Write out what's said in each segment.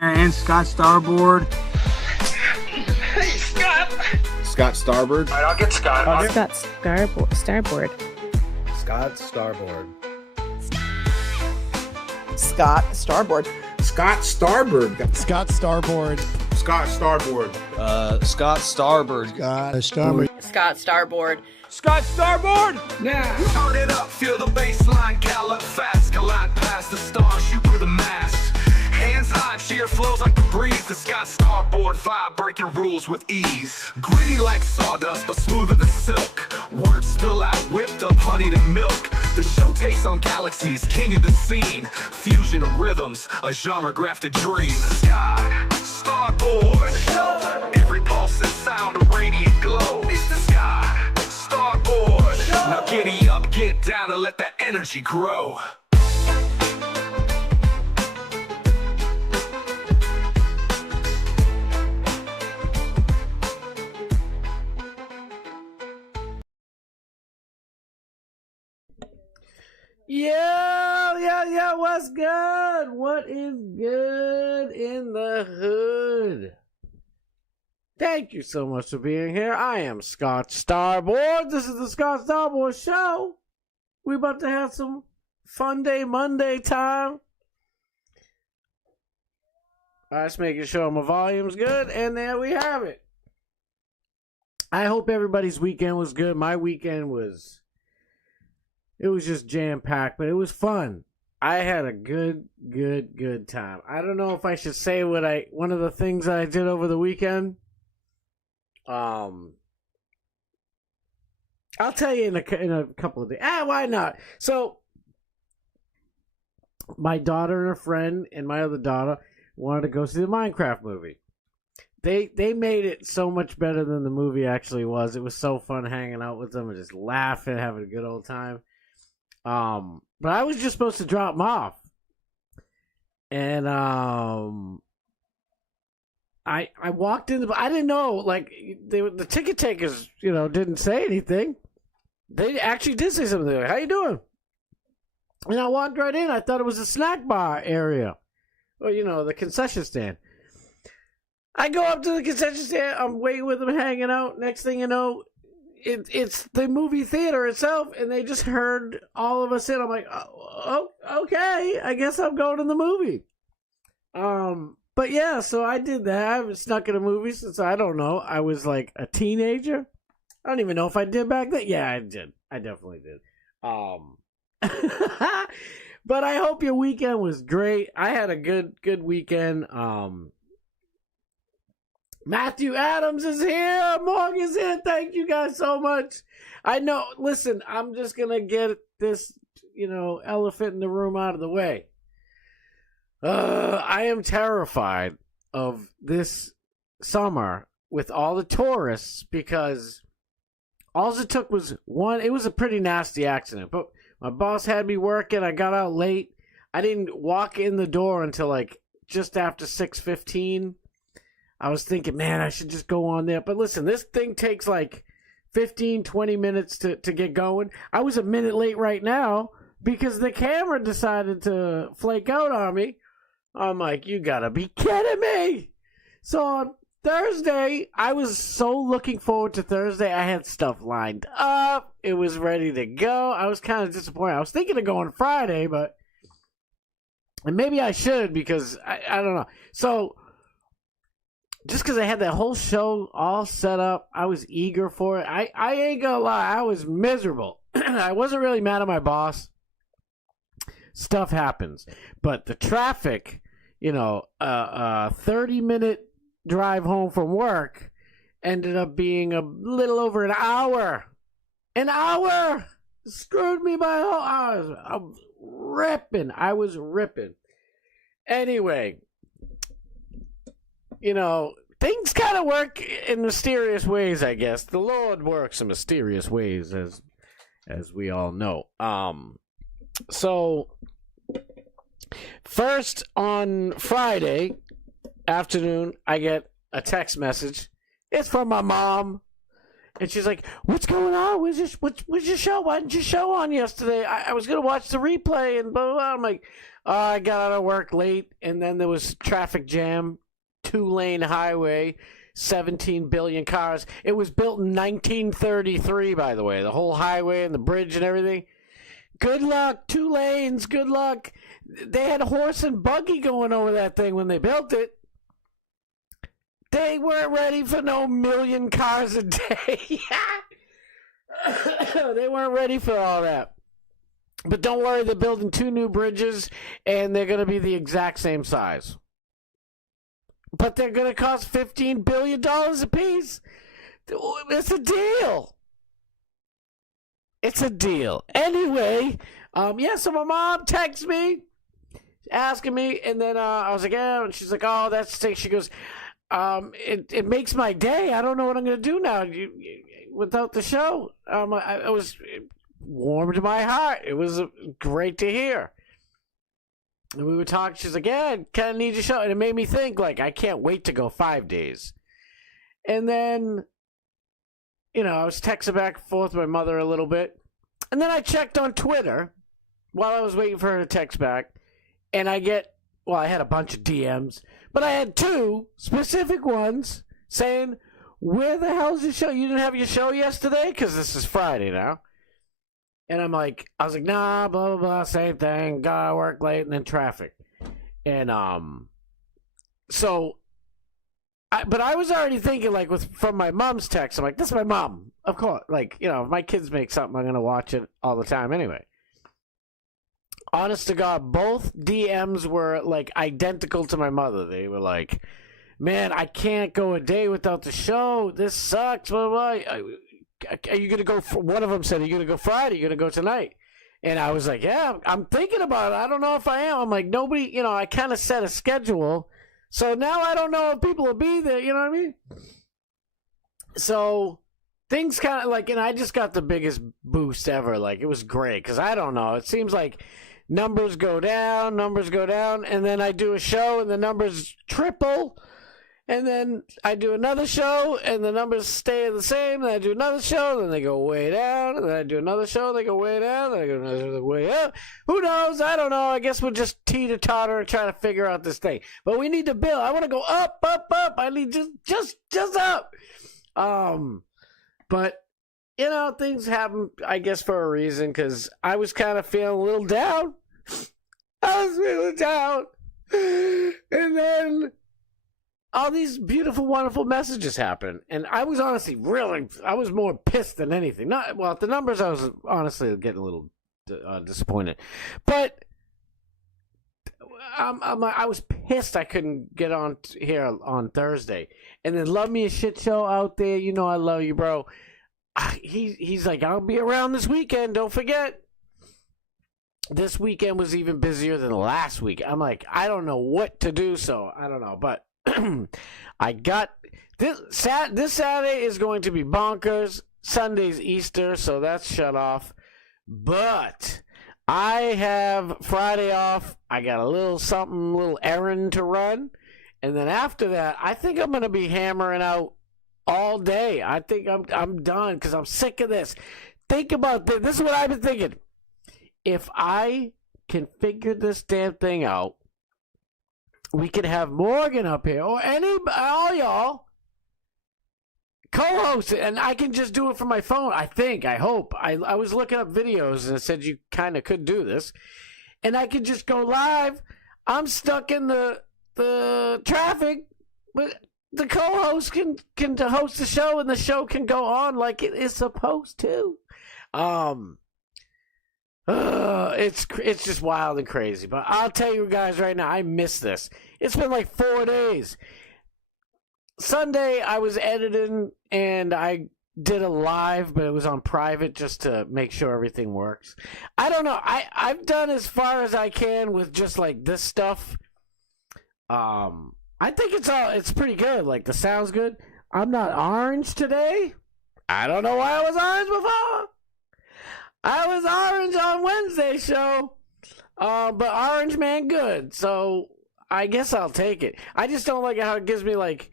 And Scott Starboard. Hey, Scott! Scott Starboard. All right, I'll get Scott. Scott Starboard. Scott Starboard. Scott Starboard. Scott Starboard. Scott Starboard. Scott Starboard. Scott Starboard. Scott Starboard. Scott Starboard. Scott Starboard! Now, turn it up, feel the bass line, gallop fast, collide past the stars, shoot through the mass. Hands high, cheer flows like the breeze. The Scott Starboard vibe, breaking rules with ease. Gritty like sawdust, but smoother than silk. Words spill out, whipped up, honeyed and milk. The show takes on galaxies, king of the scene. Fusion of rhythms, a genre grafted dream. Scott Starboard. Every pulse and sound, a radiant glow. It's the Scott Starboard. Now giddy up, get down, and let that energy grow. Yeah, what's good? What is good in the hood? Thank you so much for being here. I am Scott Starboard. This is the Scott Starboard Show. We're about to have some Funday Monday time. Let's making sure my volume's good, and there we have it. I hope everybody's weekend was good. My weekend was... It was just jam-packed, but it was fun. I had a good time. I don't know if I should say one of the things that I did over the weekend. I'll tell you in a couple of days. Why not? So, my daughter and a friend and my other daughter wanted to go see the Minecraft movie. They made it so much better than the movie actually was. It was so fun hanging out with them and just laughing, having a good old time. But I was just supposed to drop them off. And, I walked in, I didn't know, like, the ticket takers, didn't say anything. They actually did say something. Like, how you doing? And I walked right in. I thought it was a snack bar area. Or, the concession stand. I go up to the concession stand. I'm waiting with them, hanging out. Next thing you know, it's the movie theater itself, and they just heard all of us in. I'm like, oh, okay, I guess I'm going to the movie. But yeah, so I did that. I haven't snuck in a movie since, I don't know, I was like a teenager. I don't even know if I did back then. Yeah, I did. I definitely did. But I hope your weekend was great. I had a good weekend. Matthew Adams is here. Morgan's here. Thank you guys so much. I know. Listen, I'm just going to get this, elephant in the room out of the way. I am terrified of this summer with all the tourists because all it took was one. It was a pretty nasty accident, but my boss had me working. I got out late. I didn't walk in the door until like just after 6:15. I was thinking, man, I should just go on there. But listen, this thing takes like 15, 20 minutes to get going. I was a minute late right now because the camera decided to flake out on me. I'm like, you gotta be kidding me. So on Thursday, I was so looking forward to Thursday. I had stuff lined up. It was ready to go. I was kind of disappointed. I was thinking of going Friday, and maybe I should because I don't know. So just because I had that whole show all set up, I was eager for it. I ain't gonna lie, I was miserable. I wasn't really mad at my boss. Stuff happens. But the traffic, 30-minute drive home from work ended up being a little over an hour. An hour! Screwed me by I was ripping. Anyway, things kind of work in mysterious ways, I guess. The Lord works in mysterious ways, as we all know. So, first on Friday afternoon, I get a text message. It's from my mom. And she's like, "What's going on? Where's your show? Why didn't you show on yesterday? I was gonna watch the replay." And blah blah blah. I'm like, I got out of work late, and then there was traffic jam, 2-lane highway, 17 billion cars. It was built in 1933, by the way. The whole highway and the bridge and everything. Good luck, 2 lanes. Good luck. They had horse and buggy going over that thing when they built it. They weren't ready for no million cars a day. They weren't ready for all that. But don't worry, they're building 2 new bridges, and they're going to be the exact same size. But they're going to cost $15 billion a piece. It's a deal. It's a deal. Anyway, so my mom texted me, asking me, and then I was like, yeah, and she's like, oh, that's sick. She goes, it makes my day. I don't know what I'm going to do now without the show. It was warmed my heart. It was great to hear. And we were talking. She's like, yeah, I kind of need your show. And it made me think, like, I can't wait to go 5 days. And then, I was texting back and forth with my mother a little bit. And then I checked on Twitter while I was waiting for her to text back. And I had a bunch of DMs. But I had 2 specific ones saying, where the hell's your show? You didn't have your show yesterday? Because this is Friday now. And I was like, nah, blah, blah, blah, same thing. Gotta work late, and then traffic. And, but I was already thinking, like, from my mom's text, I'm like, this is my mom. Of course. Like, if my kids make something, I'm going to watch it all the time anyway. Honest to God, both DMs were, like, identical to my mother. They were like, man, I can't go a day without the show. This sucks. Blah, blah, blah. Are you going to go? One of them said, are you going to go Friday? Are you going to go tonight? And I was like, yeah, I'm thinking about it. I don't know if I am. I'm like, nobody, I kind of set a schedule. So now I don't know if people will be there. You know what I mean? So things kind of like, and I just got the biggest boost ever. Like, it was great because I don't know. It seems like numbers go down, and then I do a show and the numbers triple. And then I do another show, and the numbers stay the same. Then I do another show, and then they go way down. And then I do another show, and they go way down. Then I go another way up. Who knows? I don't know. I guess we'll just teeter-totter and try to figure out this thing. But we need to build. I want to go up, up, up. I need just up. But, things happen, I guess, for a reason, because I was kind of feeling a little down. And then all these beautiful, wonderful messages happen. And I was honestly I was more pissed than anything. At the numbers, I was honestly getting a little disappointed. But I was pissed I couldn't get on here on Thursday. And then Love Me a Shit Show out there. I love you, bro. He's like, I'll be around this weekend. Don't forget. This weekend was even busier than last week. I'm like, I don't know what to do, so I don't know. But I got this Saturday is going to be bonkers. Sunday's Easter, so that's shut off. But I have Friday off. I got a little errand to run. And then after that, I think I'm going to be hammering out all day. I think I'm done because I'm sick of this. Think about this. This is what I've been thinking. If I can figure this damn thing out, we could have Morgan up here or all y'all co-host it, and I can just do it from my phone. I hope. I was looking up videos and it said you kind of could do this, and I could just go live. I'm stuck in the traffic, but the co-host can host the show, and the show can go on like it is supposed to. It's just wild and crazy. But I'll tell you guys right now, I miss this. It's been like 4 days. Sunday, I was editing, and I did a live, but it was on private just to make sure everything works. I don't know. I've done as far as I can with just like this stuff. I think it's pretty good. Like, the sound's good. I'm not orange today. I don't know why I was orange before. I was orange on Wednesday show, but Orange Man good, so I guess I'll take it. I just don't like how it gives me, like,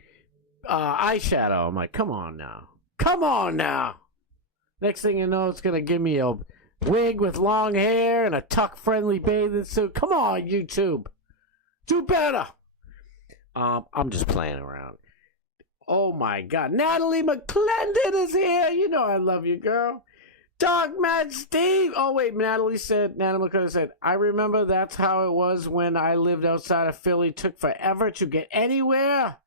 eyeshadow. I'm like, come on now. Come on now. Next thing you know, it's going to give me a wig with long hair and a tuck-friendly bathing suit. Come on, YouTube. Do better. I'm just playing around. Oh, my God. Natalie McClendon is here. You know I love you, girl. Dog Mad Steve. Oh, wait. Natalie McClendon said, I remember that's how it was when I lived outside of Philly. Took forever to get anywhere.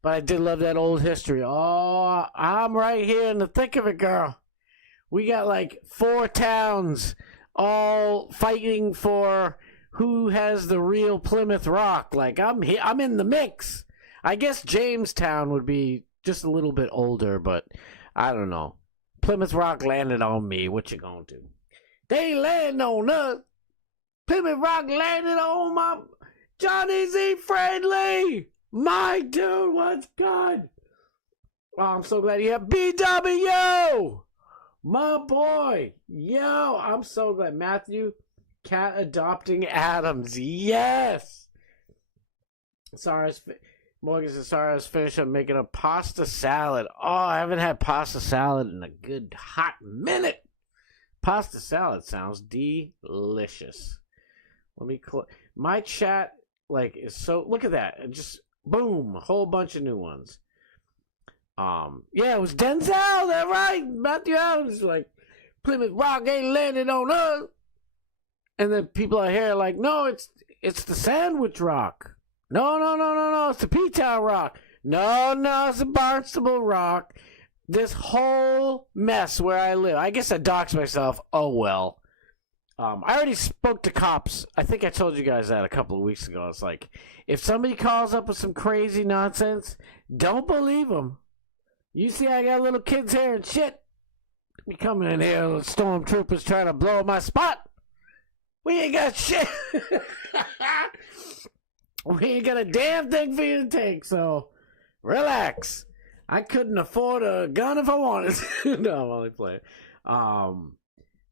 But I did love that old history. Oh, I'm right here in the thick of it, girl. We got like 4 towns all fighting for who has the real Plymouth Rock. Like, I'm here, I'm in the mix. I guess Jamestown would be just a little bit older, but I don't know. Plymouth Rock landed on me. What you gonna do? They land on us. Plymouth Rock landed on my Johnny Z Friendly. My dude, what's good? Oh, I'm so glad you have BW. My boy. Yo, I'm so glad. Matthew, cat adopting Adams. Yes. Morgan says, sorry, I was finished. I'm making a pasta salad. Oh, I haven't had pasta salad in a good hot minute. Pasta salad sounds delicious. Let me my chat is so, look at that. It just boom, a whole bunch of new ones. Yeah, it was Denzel, that right? Matthew Adams Plymouth Rock ain't landed on us. And then people out here are like, no, it's the Sandwich Rock. No, it's the P-Town Rock. No, it's the Barnstable Rock. This whole mess where I live. I guess I doxed myself. Oh, well. I already spoke to cops. I think I told you guys that a couple of weeks ago. It's like, if somebody calls up with some crazy nonsense, don't believe them. You see I got little kids here and shit. We coming in here, little stormtroopers trying to blow up my spot. We ain't got shit. We ain't got a damn thing for you to take, so relax. I couldn't afford a gun if I wanted to. No, I'm only playing.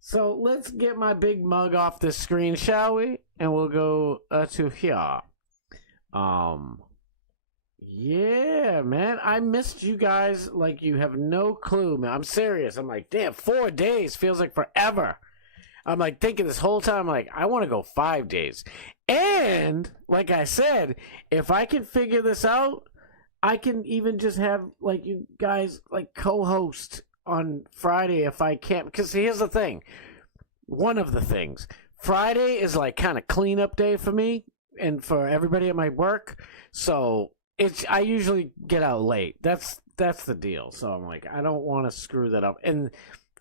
So let's get my big mug off this screen, shall we? And we'll go to here. Yeah, man. I missed you guys like you have no clue, man. I'm serious. I'm like, damn, 4 days feels like forever. I'm like thinking this whole time, like, I want to go 5 days. And, like I said, if I can figure this out, I can even just have, you guys, co-host on Friday if I can't. Because here's the thing. One of the things. Friday is, kind of cleanup day for me and for everybody at my work. So, I usually get out late. That's the deal. So, I'm like, I don't want to screw that up. And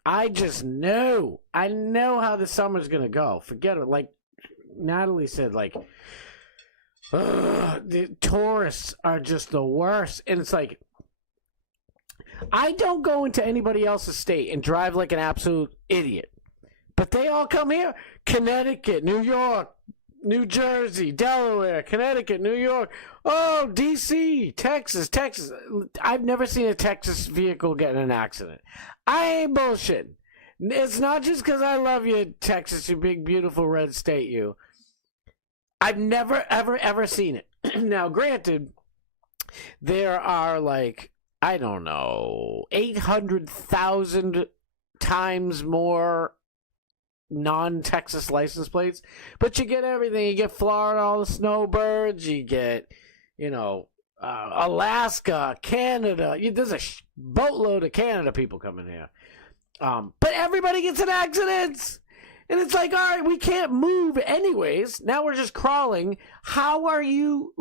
I just know. I know how the summer's going to go. Forget it. Like Natalie said, the tourists are just the worst. And it's like, I don't go into anybody else's state and drive like an absolute idiot. But they all come here. Connecticut, New York, New Jersey, Delaware, Connecticut, New York. Oh, D.C., Texas. I've never seen a Texas vehicle get in an accident. I ain't bullshitting. It's not just because I love you, Texas, you big, beautiful red state, you. I've never, ever seen it. Now, granted, there are, I don't know, 800,000 times more non-Texas license plates. But you get everything. You get Florida, all the snowbirds. You get, Alaska, Canada. There's a boatload of Canada people coming here. But everybody gets in accidents. And it's like, all right, we can't move anyways. Now we're just crawling. How are you,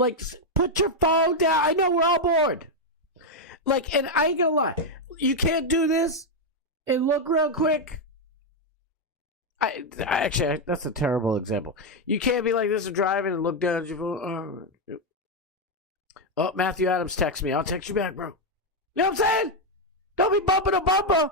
put your phone down. I know we're all bored. And I ain't gonna lie. You can't do this and look real quick. Actually, that's a terrible example. You can't be like this and driving and look down at your phone. Oh, Matthew Adams texts me. I'll text you back, bro. You know what I'm saying? Don't be bumping a bumper.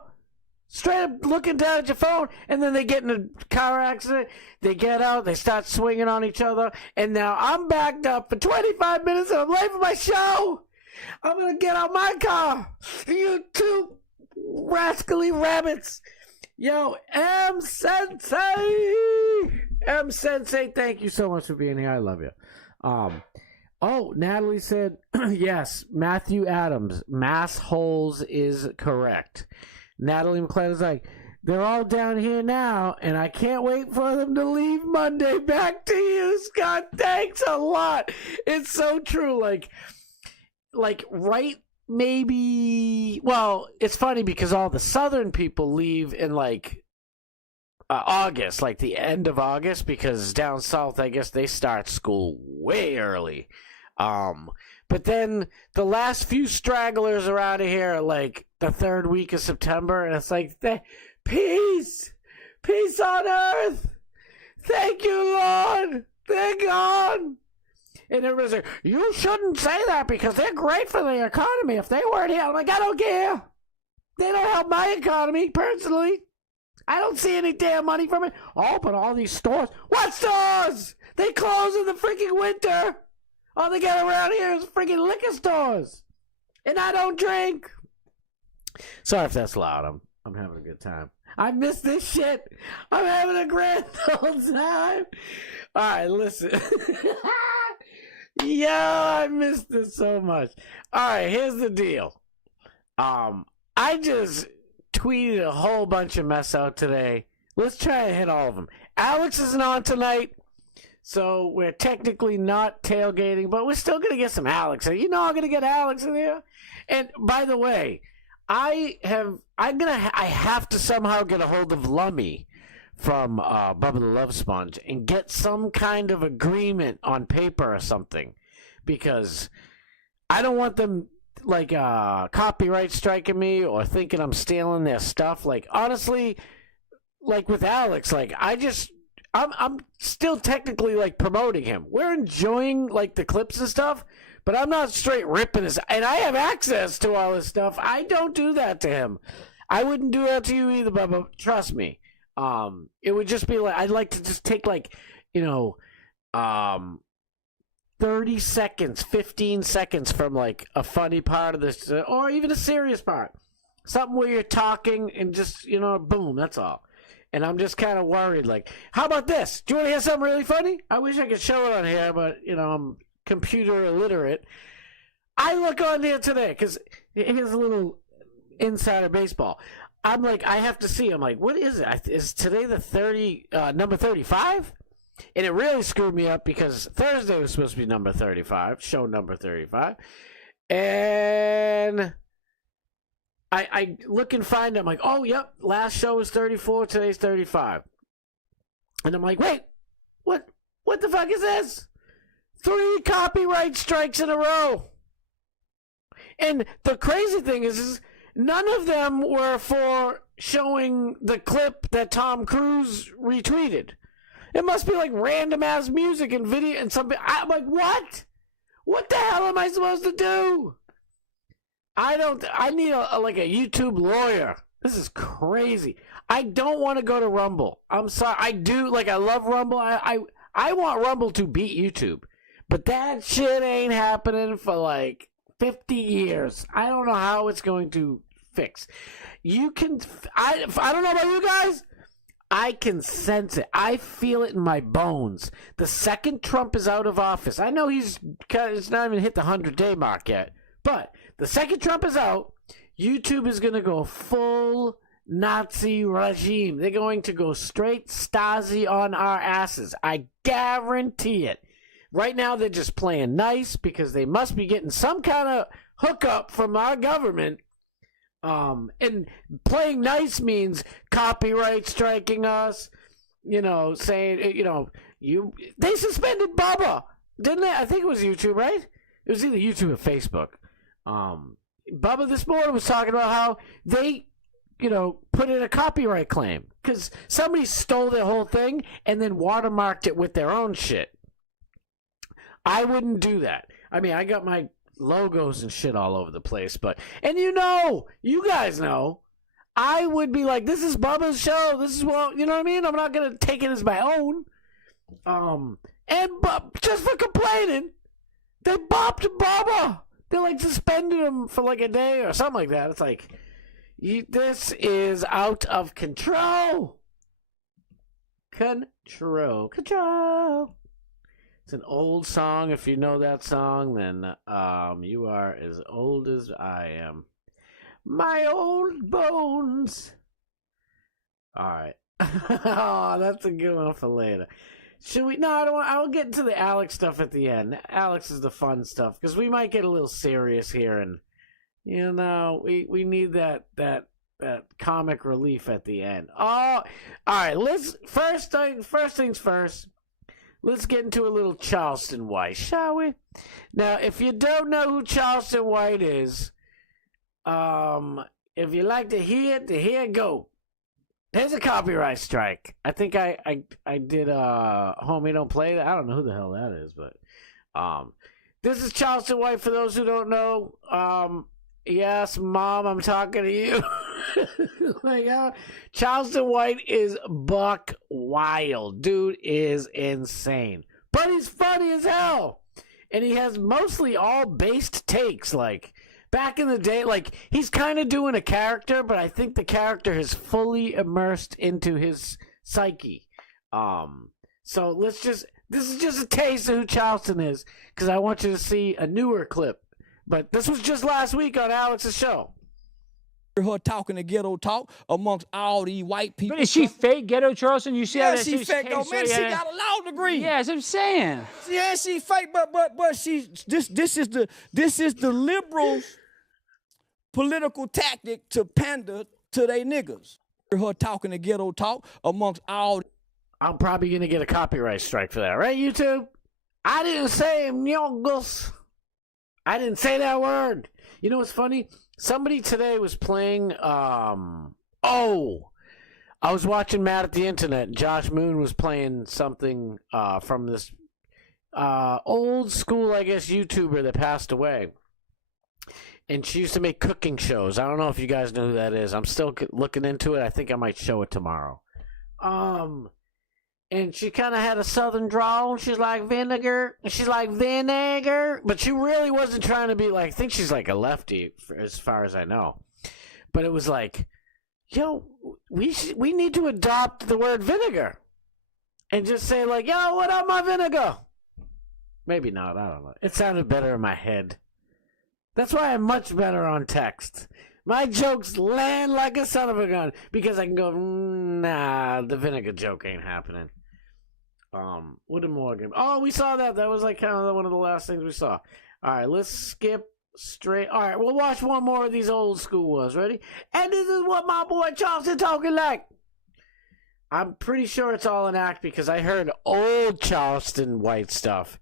Straight up looking down at your phone, and then they get in a car accident. They get out, they start swinging on each other, and now I'm backed up for 25 minutes and I'm late for my show. I'm going to get out my car. You two rascally rabbits. Yo, M Sensei, thank you so much for being here. I love you. Oh, Natalie said, yes, Matthew Adams, mass holes is correct. Natalie McClain is like, they're all down here now, and I can't wait for them to leave Monday. Back to you, Scott. Thanks a lot. It's so true. Like right, maybe, well, it's funny because all the southern people leave in, like, August, like the end of August, because down south, I guess they start school way early. But then the last few stragglers are out of here, like the third week of September, and it's like, peace on earth. Thank you, Lord. They're gone. And everybody's like, you shouldn't say that because they're great for the economy. If they weren't here, I'm like, I don't care. They don't help my economy personally. I don't see any damn money from it. Oh, but all these stores. What stores? They close in the freaking winter. All they got around here is freaking liquor stores. And I don't drink. Sorry if that's loud. I'm having a good time. I miss this shit. I'm having a grand old time. All right, listen. Yeah, I missed this so much. All right, here's the deal. I just tweeted a whole bunch of mess out today. Let's try and hit all of them. Alex isn't on tonight, so we're technically not tailgating, but we're still gonna get some Alex. You know, I'm gonna get Alex in here. And by the way, I have to somehow get a hold of Lummy from Bubba the Love Sponge and get some kind of agreement on paper or something, because I don't want them like copyright striking me or thinking I'm stealing their stuff. Like, honestly, like with Alex, like I'm still technically like promoting him. We're enjoying like the clips and stuff, but I'm not straight ripping his, and I have access to all this stuff. I don't do that to him. I wouldn't do that to you either, Bubba. Trust me. It would just be like, I'd like to just take like, 30 seconds, 15 seconds from like a funny part of this, or even a serious part. Something where you're talking and just, boom, that's all. And I'm just kind of worried, like, how about this? Do you want to hear something really funny? I wish I could show it on here, but, I'm computer illiterate. I look on here today, because here's a little insider baseball. I'm like, I have to see. I'm like, what is it? Is today the number 35? And it really screwed me up because Thursday was supposed to be number 35, show number 35. And I look and find it. I'm like, oh, yep, last show was 34, today's 35. And I'm like, wait, what the fuck is this? 3 copyright strikes in a row. And the crazy thing is none of them were for showing the clip that Tom Cruise retweeted. It must be like random ass music and video and something. I'm like, what? What the hell am I supposed to do? I need a YouTube lawyer. This is crazy. I don't want to go to Rumble. I'm sorry. I love Rumble. I want Rumble to beat YouTube. But that shit ain't happening for like 50 years. I don't know how it's going to fix. I don't know about you guys. I can sense it. I feel it in my bones. The second Trump is out of office, I know it's not even hit the 100-day mark yet, but the second Trump is out, YouTube is going to go full Nazi regime. They're going to go straight Stasi on our asses. I guarantee it. Right now, they're just playing nice because they must be getting some kind of hookup from our government. And playing nice means copyright striking us, saying, they suspended Bubba, didn't they? I think it was YouTube, right? It was either YouTube or Facebook. Bubba this morning was talking about how they, put in a copyright claim because somebody stole their whole thing and then watermarked it with their own shit. I wouldn't do that. I mean, I got my logos and shit all over the place, and you guys know, I would be like, this is Bubba's show, this is what, you know what I mean? I'm not gonna take it as my own. And just for complaining, they bopped Bubba. They like suspended him for like a day or something like that. It's like, this is out of control. Control. It's an old song. If you know that song, then you are as old as I am. My old bones. All right. Oh, that's a good one for later. Should we? No, I don't want. I'll get into the Alex stuff at the end. Alex is the fun stuff because we might get a little serious here, and we need that comic relief at the end. Oh, all right. Let's first things first. Let's get into a little Charleston White, shall we? Now, if you don't know who Charleston White is, if you like to hear it, here it go. There's a copyright strike. I think I did Homie Don't Play That. I don't know who the hell that is, but this is Charleston White for those who don't know. Yes, Mom, I'm talking to you. Charleston White is buck wild. Dude is insane. But he's funny as hell. And he has mostly all based takes, like back in the day, like he's kind of doing a character, but I think the character has fully immersed into his psyche. So this is just a taste of who Charleston is, because I want you to see a newer clip. But this was just last week on Alex's show. Her talking the ghetto talk amongst all these white people. But is she fake ghetto Charleston? You see how that she fake though, man. She got a law degree. Yeah, that's what I'm saying. Yeah, she fake, but she this is the liberals' political tactic to pander to they niggas. Her talking the ghetto talk amongst all. I'm probably gonna get a copyright strike for that, right, YouTube? I didn't say nyongos. I didn't say that word. You know what's funny? Somebody today was playing, I was watching Matt at the Internet, and Josh Moon was playing something from this old school, I guess, YouTuber that passed away. And she used to make cooking shows. I don't know if you guys know who that is. I'm still looking into it. I think I might show it tomorrow. And she kind of had a southern drawl. She's like vinegar. She's like vinegar. But she really wasn't trying to be like, I think she's like a lefty as far as I know. But it was like, yo, we need to adopt the word vinegar. And just say like, yo, what up my vinegar? Maybe not. I don't know. It sounded better in my head. That's why I'm much better on text. My jokes land like a son of a gun. Because I can go, nah, the vinegar joke ain't happening. What did Morgan? Oh, we saw that. That was like kind of one of the last things we saw. All right, let's skip straight. All right, we'll watch one more of these old school ones. Ready? And this is what my boy Charleston talking like. I'm pretty sure it's all an act because I heard old Charleston White stuff.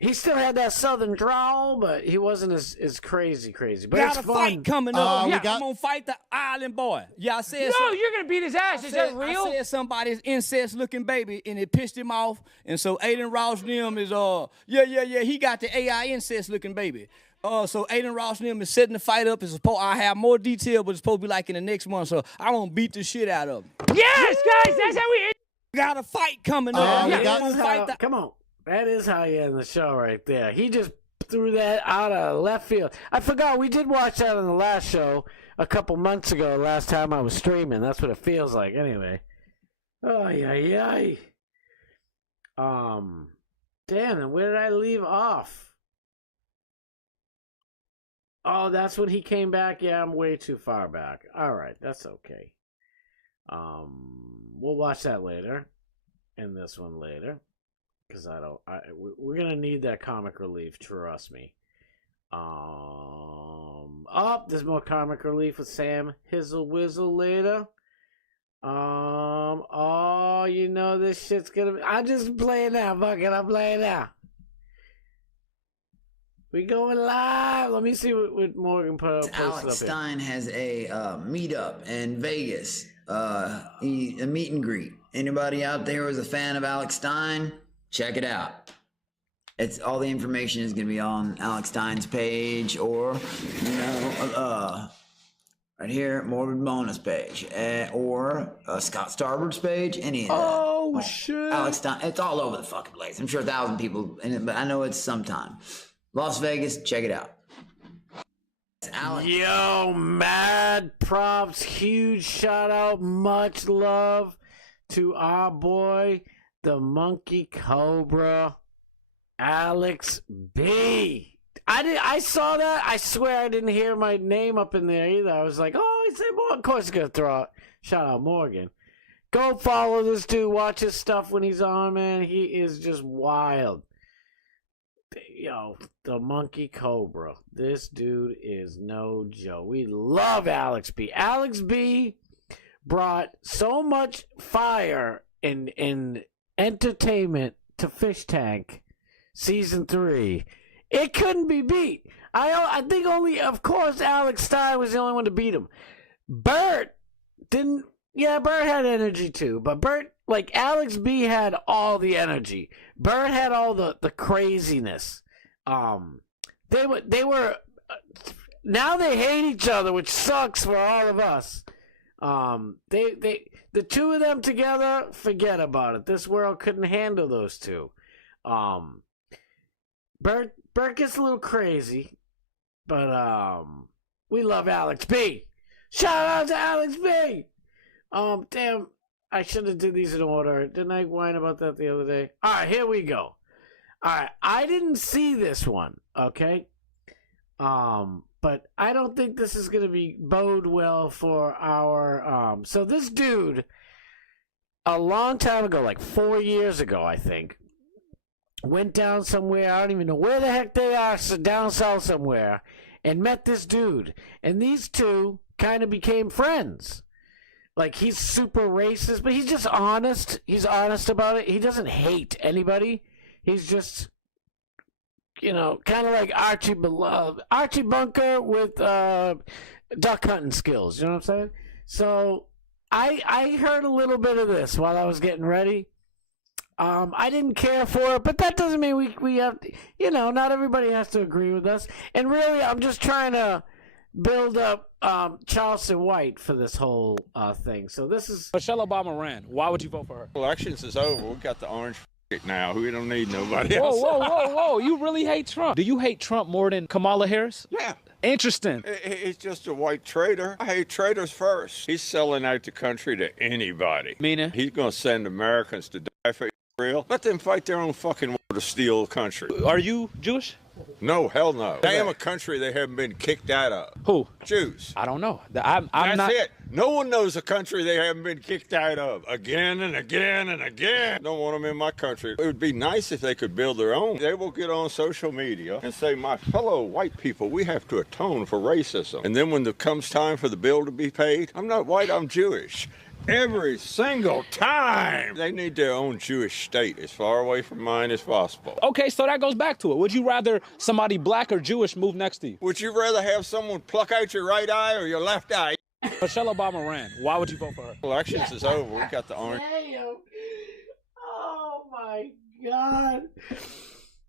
He still had that southern drawl, but he wasn't as crazy. But got it's a fun. fight coming up. I'm gonna fight the island boy. Yeah, I said. No, you're gonna beat his ass. Is that real? I said somebody's incest-looking baby, and it pissed him off. And so Aiden Ross Nim is he got the AI incest-looking baby. So Aiden Ross Nim is setting the fight up. I have more detail, but it's supposed to be like in the next month. So I won't beat the shit out of him. Yes, guys, that's how we. Got a fight coming up. Come on. That is how you end the show right there. He just threw that out of left field. I forgot we did watch that on the last show a couple months ago, last time I was streaming. That's what it feels like anyway. Oh, yeah. Damn, and where did I leave off? Oh, that's when he came back? Yeah, I'm way too far back. All right, that's okay. We'll watch that later. And this one later. Because we're going to need that comic relief, trust me. There's more comic relief with Sam Hizzle later. You know this shit's going to be... I'm just playing now, fuck it, I'm playing now. We going live. Let me see what Morgan put up. Alex Stein has a meetup in Vegas. A meet and greet. Anybody out there who's a fan of Alex Stein? Check it out. It's all the information is going to be on Alex Stein's page or, right here, Morbid Bonus page, or Scott Starboard's page, any of that. Oh, shit. Alex Stein, it's all over the fucking place. I'm sure 1,000 people in it, but I know it's sometime. Las Vegas, check it out. Alex. Yo, mad props, huge shout out, much love to our boy, the Monkey Cobra. Alex B. I saw that. I swear I didn't hear my name up in there either. I was like, oh, he said Morgan. Of course he's going to throw out. Shout out Morgan. Go follow this dude. Watch his stuff when he's on, man. He is just wild. Yo, the Monkey Cobra. This dude is no joke. We love Alex B. Alex B brought so much fire and entertainment to Fish Tank Season 3. It couldn't be beat. I think only, of course, Alex Stein was the only one to beat him. Bert didn't. Yeah, Bert had energy too, but Bert, like Alex B, had all the energy. Bert had all the craziness. They were. Now they hate each other, which sucks for all of us. The two of them together, forget about it. This world couldn't handle those two. Bert gets a little crazy, but we love Alex B. Shout out to Alex B. Damn, I should have did these in order. Didn't I whine about that the other day? All right, here we go. All right, I didn't see this one, okay? But I don't think this is going to bode well for our, so this dude, a long time ago, like 4 years ago, I think, went down somewhere, I don't even know where the heck they are, so down south somewhere, and met this dude. And these two kind of became friends. Like, he's super racist, but he's just honest. He's honest about it. He doesn't hate anybody. He's just, you know, kind of like Archie Bunker with duck hunting skills. You know what I'm saying? So I heard a little bit of this while I was getting ready. I didn't care for it, but that doesn't mean we have to, you know, not everybody has to agree with us. And really, I'm just trying to build up Charleston White for this whole thing. So this is... Michelle Obama ran. Why would you vote for her? Elections is over. We got the orange now. We don't need nobody else. Whoa. You really hate Trump. Do you hate Trump more than Kamala Harris? Yeah. Interesting. He's just a white traitor. I hate traitors first. He's selling out the country to anybody. Meaning? He's going to send Americans to die for Israel. Let them fight their own fucking war to steal the country. Are you Jewish? No, hell no. Damn a country they haven't been kicked out of. Who? Jews. I don't know. I'm That's not... it. No one knows a country they haven't been kicked out of. Again and again and again. Don't want them in my country. It would be nice if they could build their own. They will get on social media and say, my fellow white people, we have to atone for racism. And then when it comes time for the bill to be paid, I'm not white, I'm Jewish. Every single time. They need their own Jewish state as far away from mine as possible. Okay, so that goes back to it. Would you rather somebody black or Jewish move next to you? Would you rather have someone pluck out your right eye or your left eye? Michelle Obama ran. Why would you vote for her? Elections is over. We got the orange. Damn. Oh my God.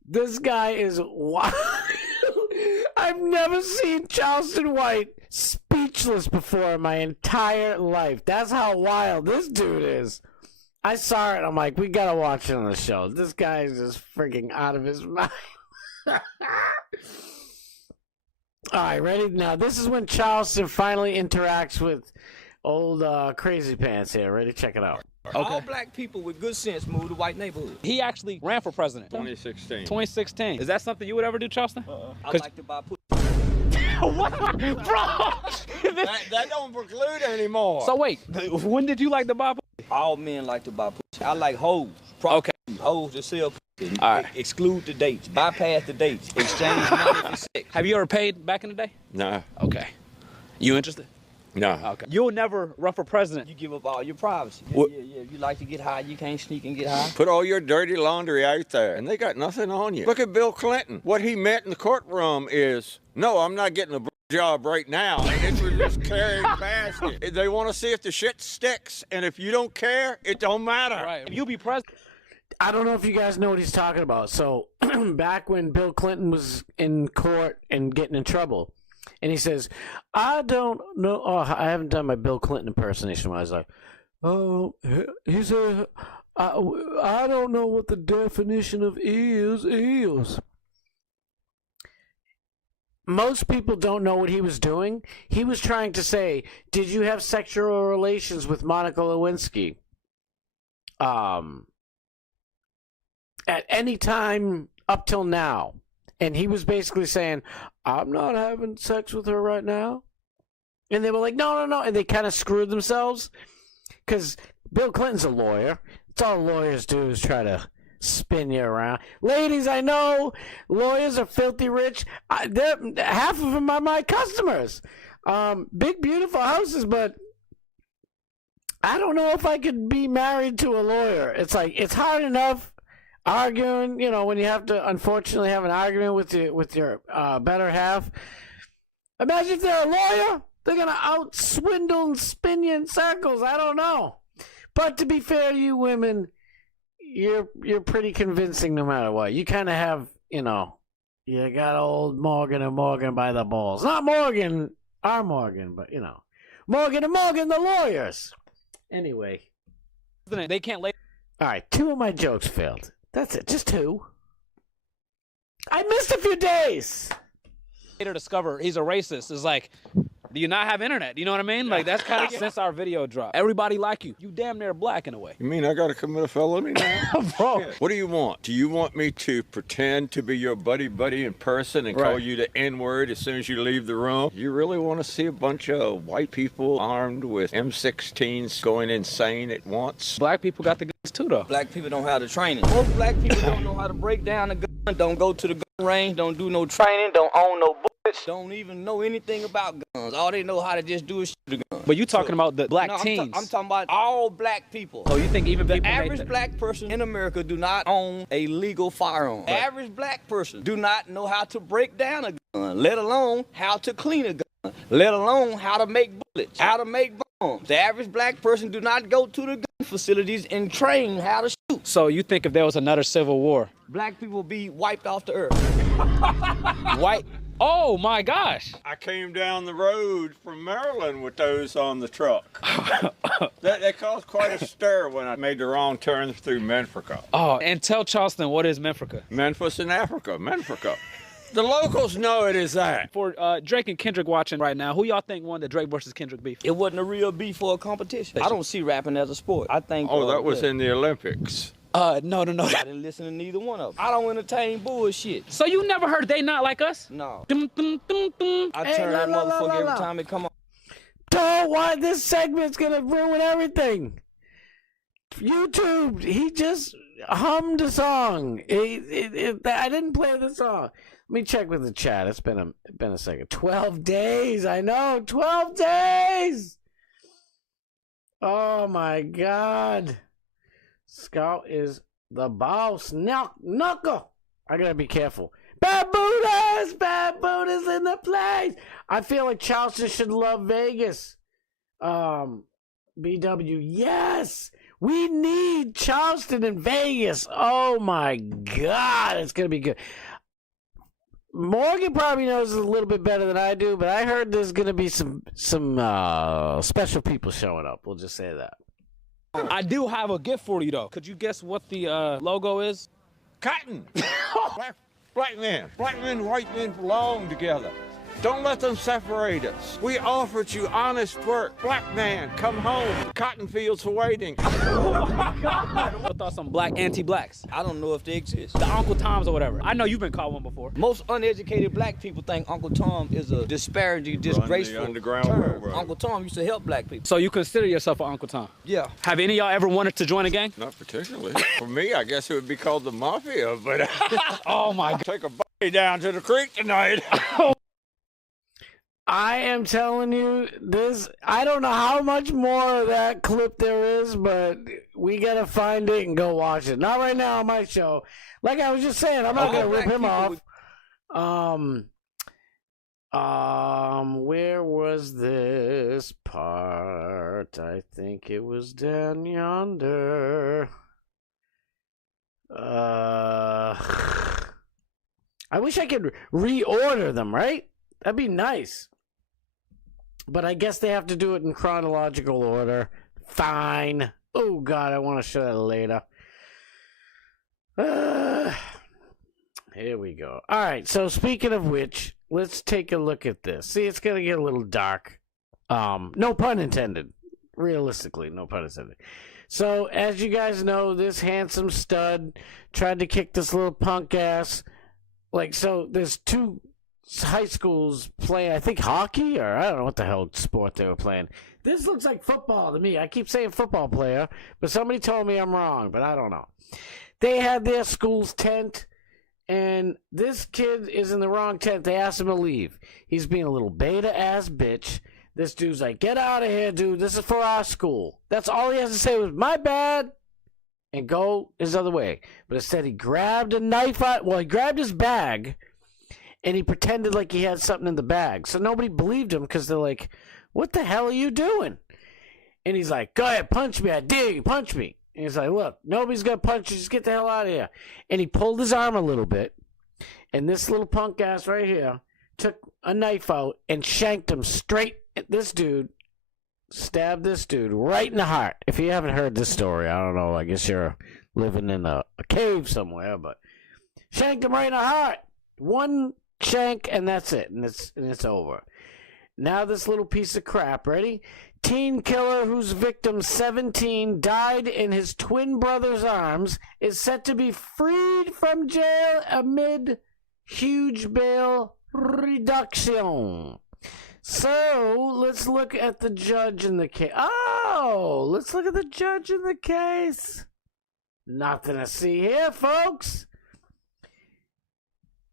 This guy is wild. I've never seen Charleston White speechless before in my entire life. That's how wild this dude is. I saw it. I'm like, we gotta watch it on the show. This guy is just freaking out of his mind. All right, ready? Now, this is when Charleston finally interacts with old Crazy Pants here. Ready? Check it out. Okay. All black people with good sense move to white neighborhoods. He actually ran for president. 2016. 2016. Is that something you would ever do, Charleston? I like to buy pussy. What? Bro! that don't preclude anymore. So wait, when did you like to buy pussy? All men like to buy pussy. I like hoes. Okay. Hoes that sell pussy. All right. Exclude the dates. Bypass the dates. Exchange money for sex. Have you ever paid back in the day? No. Okay. You interested? No. Okay. You'll never run for president. You give up all your privacy. What? Yeah. If you like to get high, you can't sneak and get high. Put all your dirty laundry out there, and they got nothing on you. Look at Bill Clinton. What he meant in the courtroom is, no, I'm not getting a job right now. It was just carrying past it. They want to see if the shit sticks, and if you don't care, it don't matter. Right. If you be president. I don't know if you guys know what he's talking about. So back when Bill Clinton was in court and getting in trouble, and he says, I don't know. Oh, I haven't done my Bill Clinton impersonation. When I was like, oh, he said, I don't know what the definition of is. Most people don't know what he was doing. He was trying to say, did you have sexual relations with Monica Lewinsky? At any time up till now. And he was basically saying, I'm not having sex with her right now. And they were like, no. And they kind of screwed themselves. Because Bill Clinton's a lawyer. That's all lawyers do is try to spin you around. Ladies, I know lawyers are filthy rich. Half of them are my customers. Big, beautiful houses, but I don't know if I could be married to a lawyer. It's like, it's hard enough arguing, when you have to, unfortunately, have an argument with your better half. Imagine if they're a lawyer. They're going to out-swindle and spin you in circles. I don't know. But to be fair to you women, you're pretty convincing no matter what. You kind of have, you got old Morgan and Morgan by the balls. Not Morgan, our Morgan, but, Morgan and Morgan, the lawyers. Anyway. They can't lay. All right, 2 of my jokes failed. That's it, just 2. I missed a few days. Later discover he's a racist. It's like, do you not have internet? You know what I mean? Like, that's kind of since our video dropped. Everybody like you. You damn near black in a way. You mean I gotta commit a felony now? Bro. What do you want? Do you want me to pretend to be your buddy in person and call you the N-word as soon as you leave the room? You really want to see a bunch of white people armed with M16s going insane at once? Black people got the guns too, though. Black people don't have the training. Most black people don't know how to break down a gun, don't go to the gun range, don't do no training, don't own no bullets, don't even know anything about guns. All they know how to just do is shoot a gun. But you talking about the black teens. I'm talking about all black people. So you think even the people average black person in America do not own a legal firearm. The average black person do not know how to break down a gun, let alone how to clean a gun, let alone how to make bullets, how to make bombs. The average black person do not go to the gun facilities and train how to shoot. So you think if there was another civil war, black people be wiped off the earth? White. Oh my gosh. I came down the road from Maryland with those on the truck. That caused quite a stir when I made the wrong turn through Menfrica. Oh, and tell Charleston, what is Menfrica? Memphis in Africa, Menfrica. The locals know it is that. For Drake and Kendrick watching right now, who y'all think won the Drake versus Kendrick beef? It wasn't a real beef for a competition. I don't see rapping as a sport. I think. Oh, that was in the Olympics. No. I didn't listen to neither one of them. I don't entertain bullshit. So you never heard They Not Like Us? No. Dum, dum, dum, dum. I turn that motherfucker every time it come on. Don't want this segment's gonna ruin everything. YouTube, he just hummed a song. I didn't play the song. Let me check with the chat. It's been a second. 12 days. I know. 12 days. Oh my God. Scout is the boss. Knuckle. I gotta be careful. Bad Buddha's in the place. I feel like Charleston should love Vegas. BW, yes. We need Charleston and Vegas. Oh my God, it's gonna be good. Morgan probably knows a little bit better than I do, but I heard there's gonna be some special people showing up. We'll just say that. I do have a gift for you, though. Could you guess what the logo is? Cotton. Black men, white men belong together. Don't let them separate us. We offered you honest work. Black man, come home. Cotton fields are waiting. Oh my God. What thoughts on black anti-blacks? I don't know if they exist. The Uncle Toms or whatever. I know you've been called one before. Most uneducated black people think Uncle Tom is a disparaging, disgraceful Underground term. Railroad. Uncle Tom used to help black people. So you consider yourself an Uncle Tom? Yeah. Have any of y'all ever wanted to join a gang? Not particularly. For me, I guess it would be called the Mafia, but oh my God. Take a body down to the creek tonight. I am telling you, I don't know how much more of that clip there is, but we gotta find it and go watch it. Not right now on my show. Like I was just saying, I'm not gonna rip him off. Where was this part? I think it was down yonder. I wish I could reorder them, right? That'd be nice. But I guess they have to do it in chronological order. Fine. Oh, God, I want to show that later. Here we go. All right, so speaking of which, let's take a look at this. See, it's going to get a little dark. No pun intended. Realistically, no pun intended. So, as you guys know, this handsome stud tried to kick this little punk ass. Like, so there's two high schools playing, I think, hockey, or I don't know what the hell sport they were playing. This looks like football to me. I keep saying football player, but somebody told me I'm wrong, but I don't know. They had their school's tent, and this kid is in the wrong tent. They asked him to leave. He's being a little beta-ass bitch. This dude's like, get out of here, dude. This is for our school. That's all he has to say was, my bad, and go his other way. But instead, he grabbed a knife out. Well, he grabbed his bag, and he pretended like he had something in the bag. So nobody believed him because they're like, what the hell are you doing? And he's like, go ahead, punch me. I dare you, punch me. And he's like, look, nobody's going to punch you. Just get the hell out of here. And he pulled his arm a little bit, and this little punk ass right here took a knife out and shanked him straight at this dude, stabbed this dude right in the heart. If you haven't heard this story, I don't know, I guess you're living in a cave somewhere, but shanked him right in the heart. One shank, and that's it, and it's over. Now this little piece of crap, ready? Teen killer whose victim, 17, died in his twin brother's arms, is set to be freed from jail amid huge bail reduction. So, let's look at the judge in the case. Oh, let's look at the judge in the case. Nothing to see here, folks.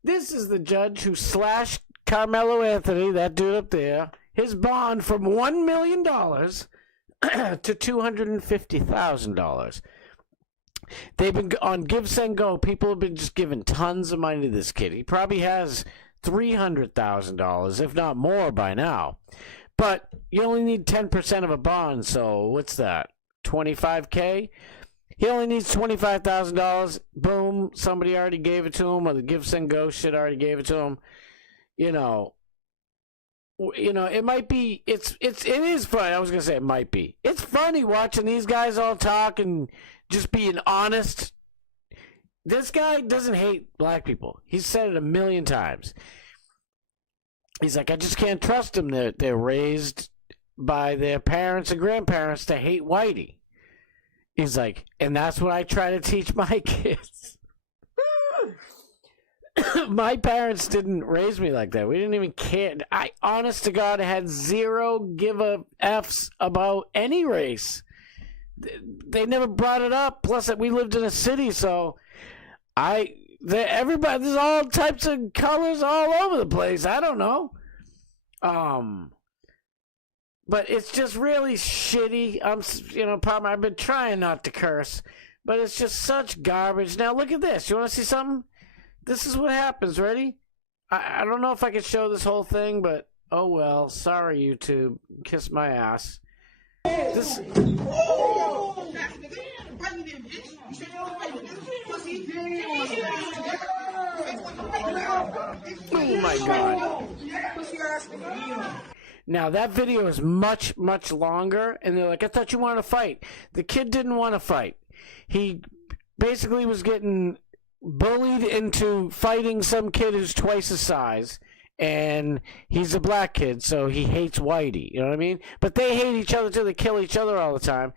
This is the judge who slashed Carmelo Anthony, that dude up there, his bond from $1 million to $250,000. They've been on Give, Send, Go. People have been just giving tons of money to this kid. He probably has $300,000, if not more by now. But you only need 10% of a bond, so what's that? $25K? He only needs $25,000. Boom, somebody already gave it to him, or the Give, Send, Go shit already gave it to him. You know, it might be, it is fun. I was going to say it might be. It's funny watching these guys all talk and just being honest. This guy doesn't hate black people. He's said it a million times. He's like, I just can't trust them. They're raised by their parents and grandparents to hate whitey. He's like, and that's what I try to teach my kids. My parents didn't raise me like that. We didn't even care. I, honest to God, had zero give a F's about any race. They never brought it up. Plus, we lived in a city, so everybody, there's all types of colors all over the place. I don't know. But it's just really shitty. I've been trying not to curse, but it's just such garbage. Now, look at this. You want to see something? This is what happens. Ready? I don't know if I can show this whole thing, but oh well. Sorry, YouTube. Kiss my ass. This. Oh my God. Now, that video is much, much longer, and they're like, I thought you wanted to fight. The kid didn't want to fight. He basically was getting bullied into fighting some kid who's twice his size, and he's a black kid, so he hates whitey. You know what I mean? But they hate each other too. They kill each other all the time.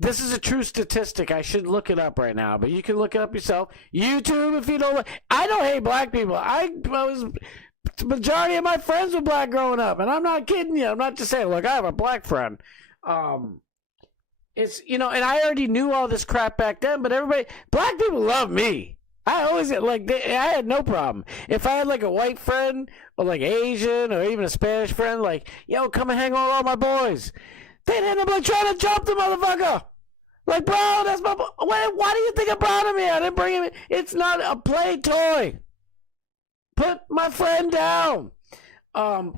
This is a true statistic. I should look it up right now, but you can look it up yourself. YouTube, if you don't. I don't hate black people. The majority of my friends were black growing up, and I'm not kidding you. I'm not just saying, look, I have a black friend. It's, and I already knew all this crap back then, but black people love me. I always, I had no problem. If I had, like, a white friend, or, like, Asian, or even a Spanish friend, like, yo, come and hang out with all my boys, they'd end up, like, trying to jump the motherfucker. Like, bro, that's my boy. Why do you think I brought him here? I didn't bring him in. It's not a play toy. Put my friend down.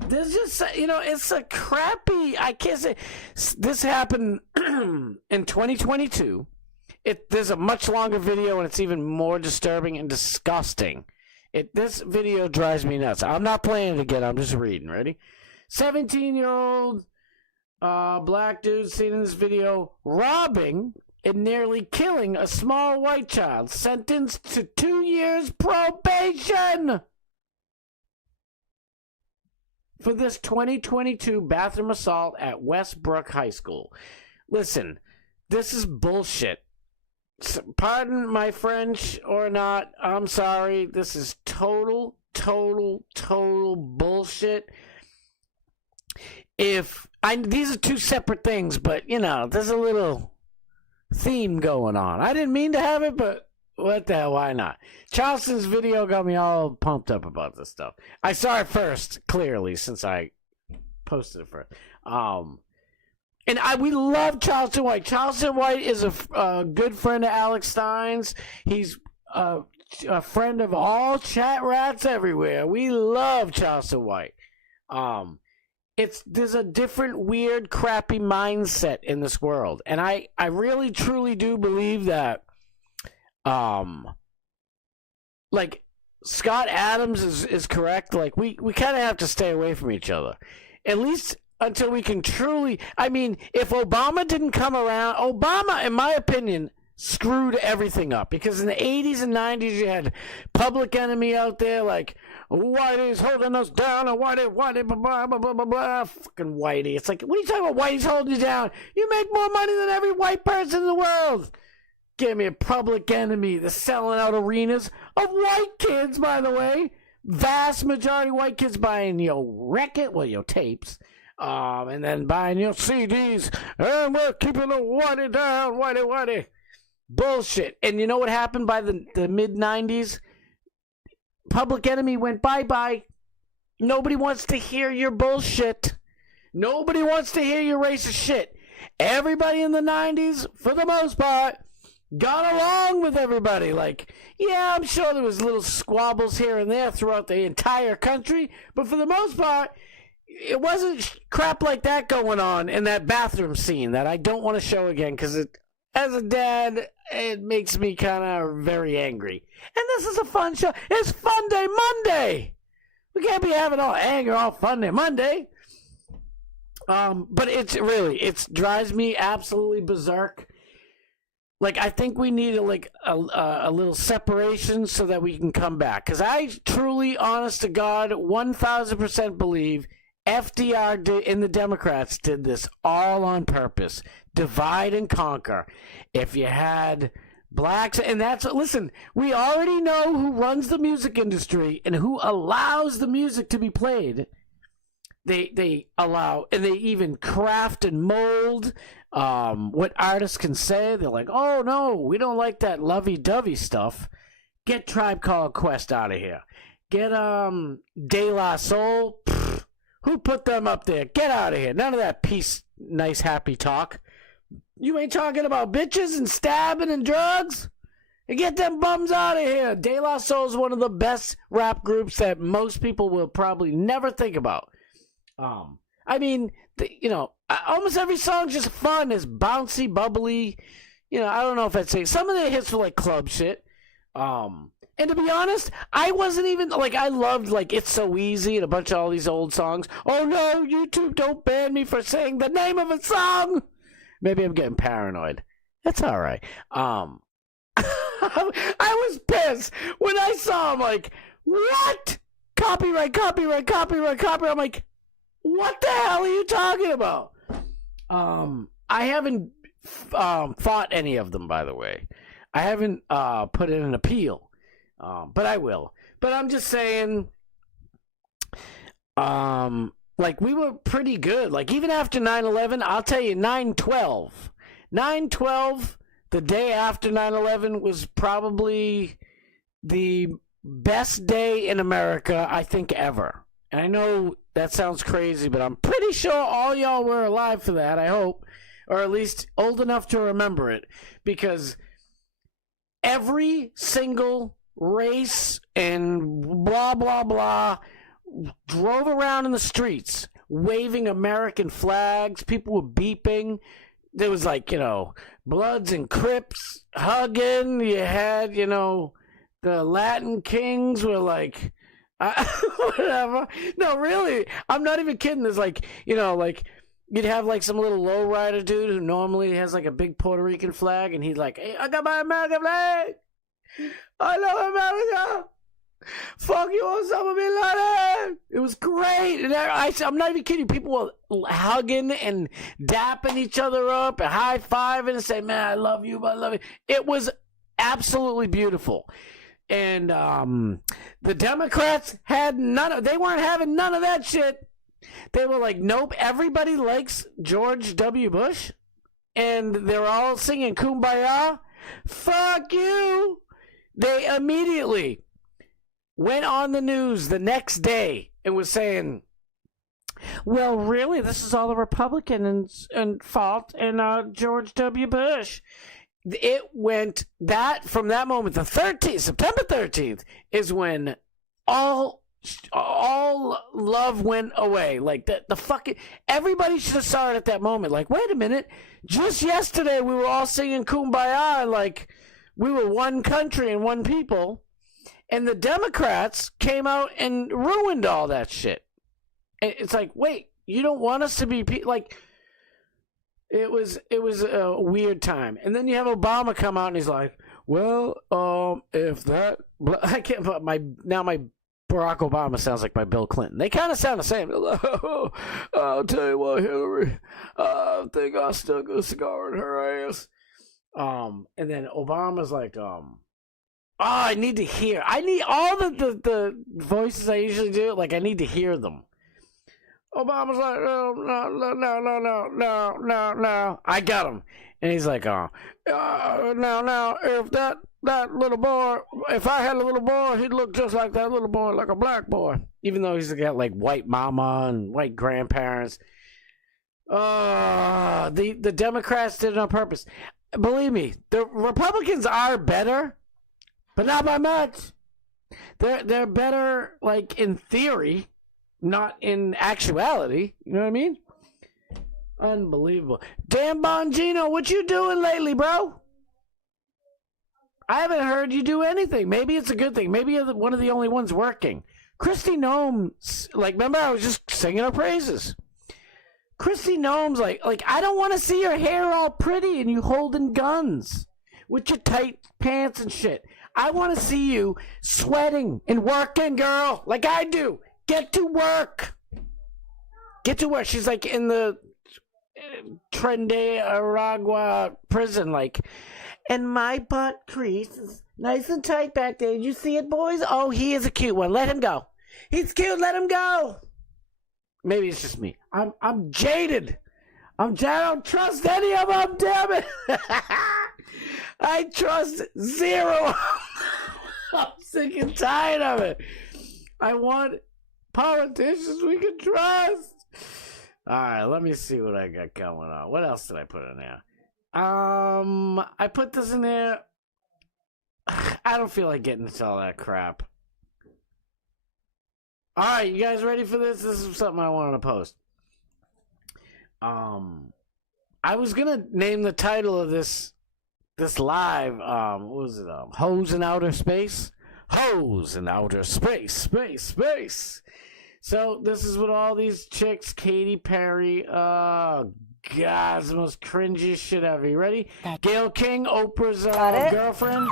There's just, it's a crappy, I can't say, this happened in 2022. There's a much longer video, and it's even more disturbing and disgusting. This video drives me nuts. I'm not playing it again. I'm just reading. Ready? 17-year-old black dude seen in this video robbing and nearly killing a small white child, sentenced to 2 years probation for this 2022 bathroom assault at Westbrook High School. Listen, this is bullshit. Pardon my French or not, I'm sorry. This is total bullshit. These are two separate things, but, there's a little theme going on. I didn't mean to have it, but what the hell, why not? Charleston's video got me all pumped up about this stuff. I saw it first, clearly, since I posted it first. And we love Charleston White. Charleston White is a good friend of Alex Stein's. He's a friend of all chat rats everywhere. We love Charleston White. There's a different weird, crappy mindset in this world. And I really, truly do believe that, Scott Adams is correct. Like, we kind of have to stay away from each other. At least until we can truly, if Obama didn't come around, Obama, in my opinion, screwed everything up. Because in the 80s and 90s, you had Public Enemy out there, like, Whitey's holding us down, and Whitey, blah, blah, blah, blah, blah. Fucking Whitey. It's like, what are you talking about, Whitey's holding you down? You make more money than every white person in the world. Give me a Public Enemy. They're selling out arenas of white kids, by the way. Vast majority of white kids buying your record, your tapes, and then buying your CDs, and we're keeping the Whitey down, Whitey. Bullshit. And you know what happened by the mid-90s? Public Enemy went bye-bye. Nobody wants to hear your bullshit. Nobody wants to hear your racist shit. Everybody in the 90s, for the most part, got along with everybody. Like, yeah, I'm sure there was little squabbles here and there throughout the entire country, but for the most part, it wasn't crap like that going on in that bathroom scene that I don't want to show again, because as a dad, it makes me kind of very angry. And this is a fun show. It's Funday Monday. We can't be having all anger all Funday Monday. But it drives me absolutely berserk. Like, I think we need a little separation so that we can come back. Because I truly, honest to God, 1,000% believe FDR and the Democrats did this all on purpose. Divide and conquer. If you had blacks, and listen, we already know who runs the music industry and who allows the music to be played. They allow, and they even craft and mold what artists can say. They're like, oh no, we don't like that lovey-dovey stuff. Get Tribe Called Quest out of here. Get De La Soul. Pfft, who put them up there? Get out of here. None of that peace, nice, happy talk. You ain't talking about bitches and stabbing and drugs? And get them bums out of here. De La Soul is one of the best rap groups that most people will probably never think about. Almost every song's just fun. It's bouncy, bubbly. I don't know if I'd say some of the hits were like club shit. And to be honest, I wasn't even, I loved, It's So Easy and a bunch of all these old songs. Oh no, YouTube, don't ban me for saying the name of a song! Maybe I'm getting paranoid. That's alright. I was pissed when I saw him, what? Copyright. I'm like, what the hell are you talking about? I haven't fought any of them, by the way. I haven't put in an appeal. But I will. But I'm just saying, we were pretty good. Even after 9/11, I'll tell you, 9/12. 9/12, the day after 9/11, was probably the best day in America, I think, ever. And I know that sounds crazy, but I'm pretty sure all y'all were alive for that, I hope. Or at least old enough to remember it. Because every single race and blah, blah, blah drove around in the streets waving American flags. People were beeping. There was Bloods and Crips hugging. You had, the Latin Kings were whatever. No, really, I'm not even kidding. There's you'd have some little lowrider dude who normally has a big Puerto Rican flag, and he's like, hey, I got my American flag. I love America. fuck you, Osama bin Laden. It was great. And I'm not even kidding. People were hugging and dapping each other up and high-fiving and saying, man, I love you, I love you. It was absolutely beautiful. And the Democrats had they weren't having none of that shit. They were like, nope, everybody likes George W. Bush. And they're all singing Kumbaya. Fuck you. They immediately went on the news the next day and was saying, well, really, this is all the Republicans' fault and George W. Bush. It went from that moment, the 13th, September 13th, is when all love went away. Like the fucking everybody should have saw it at that moment. Like, wait a minute, just yesterday we were all singing Kumbaya and like we were one country and one people, and the Democrats came out and ruined all that shit. And it's like, wait, you don't want us to be like. It was a weird time, and then you have Obama come out and he's like, well, if that I can't. But my Barack Obama sounds like my Bill Clinton. They kind of sound the same. I'll tell you what, Hillary, I think I stuck a cigar in her ass. And then Obama's like, I need to hear. I need all the voices I usually do. Like, I need to hear them. Obama's like, no. I got him. And he's like, now, if that little boy, if I had a little boy, he'd look just like that little boy, like a black boy. Even though he's got like white mama and white grandparents. The Democrats did it on purpose. Believe me, the Republicans are better, but not by much. They're better, like, in theory, not in actuality. You know what I mean? Unbelievable. Dan Bongino, what you doing lately, bro? I haven't heard you do anything. Maybe it's a good thing. Maybe you're one of the only ones working. Christy Gnome's, like, remember I was just singing her praises. Christy Gnome's like, I don't want to see your hair all pretty and you holding guns with your tight pants and shit. I want to see you sweating and working, girl, like I do. Get to work. Get to work. She's like in the Trendy Aragua prison, like, and my butt crease is nice and tight back there. Did you see it, boys? Oh, he is a cute one. Let him go. He's cute. Let him go. Maybe it's just me. I'm jaded. I don't trust any of them, damn it. I trust zero. I'm sick and tired of it. I want politicians we can trust. All right, let me see what I got going on. What else did I put in there? I put this in there. I don't feel like getting into all that crap. All right, you guys ready for this? This is something I wanted to post. I was gonna name the title of this live. What was it? Hose in Outer Space. Hose in Outer Space. Space. So this is what all these chicks, Katy Perry, God, it's the most cringy shit ever. You ready? Gayle King, Oprah's girlfriend.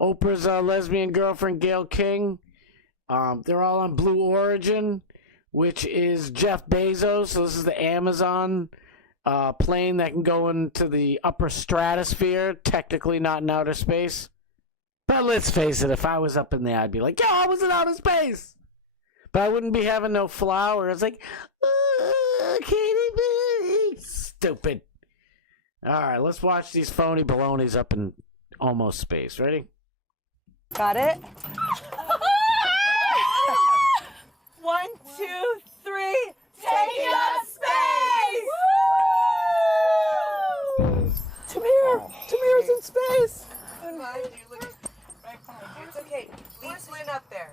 Oprah's lesbian girlfriend, Gayle King. They're all on Blue Origin, which is Jeff Bezos. So this is the Amazon plane that can go into the upper stratosphere, technically not in outer space. But let's face it, if I was up in there, I'd be like, yo, I was in outer space. But I wouldn't be having no flowers. Like, Katy Perry. Stupid. All right, let's watch these phony balonies up in almost space. Ready? Got it? 1, 2, 3. Taking up space! Tamir's in space. It's okay. Leave up there.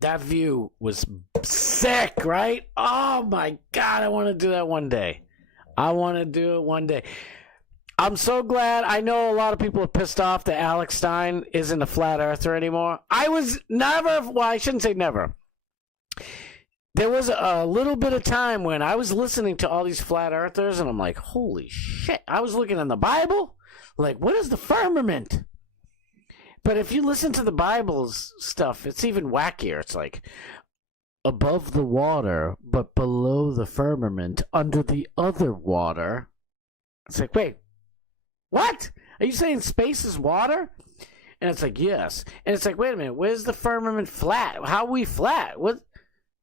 That view was sick, right? Oh my God, I want to do that one day. I'm so glad. I know a lot of people are pissed off that Alex Stein isn't a flat earther anymore. I was never, well, I shouldn't say never. There was a little bit of time when I was listening to all these flat earthers and I'm like, holy shit. I was looking in the Bible, like, what is the firmament? But if you listen to the Bible's stuff, it's even wackier. It's like, above the water, but below the firmament, under the other water. It's like, wait, what? Are you saying space is water? And it's like, yes. And it's like, wait a minute, where's the firmament flat? How are we flat? What?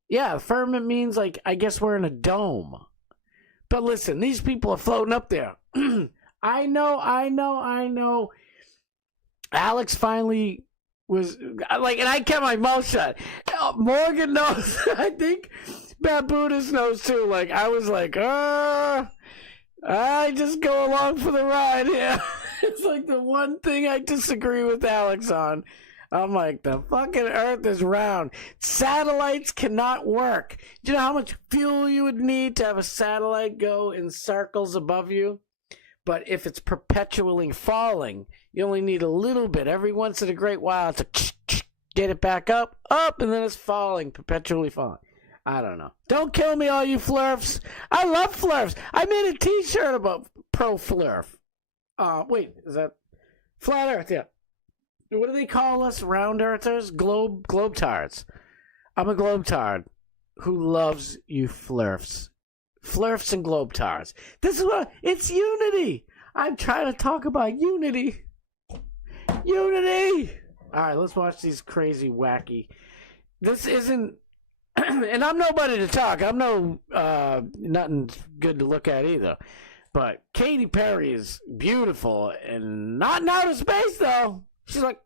Yeah, firmament means, like, I guess we're in a dome. But listen, these people are floating up there. I know. Alex finally was, like, and I kept my mouth shut. Morgan knows. I think Babudas knows, too. Like, I was like, I just go along for the ride here. It's like the one thing I disagree with Alex on. I'm like, the fucking earth is round. Satellites cannot work. Do you know how much fuel you would need to have a satellite go in circles above you? But if it's perpetually falling, you only need a little bit every once in a great while to get it back up, and then it's falling, perpetually falling. I don't know. Don't kill me, all you flurfs. I love flurfs. I made a t-shirt about pro-flurf. Wait, is that Flat Earth? Yeah. What do they call us? Round earthers? Globetards. I'm a globetard who loves you flurfs. Flurfs and globetards. This is what, it's unity. I'm trying to talk about unity. Unity! Alright, let's watch these crazy, wacky. This isn't, and I'm nobody to talk. I'm no, nothing good to look at either. But Katy Perry is beautiful and not in outer space, though. She's like,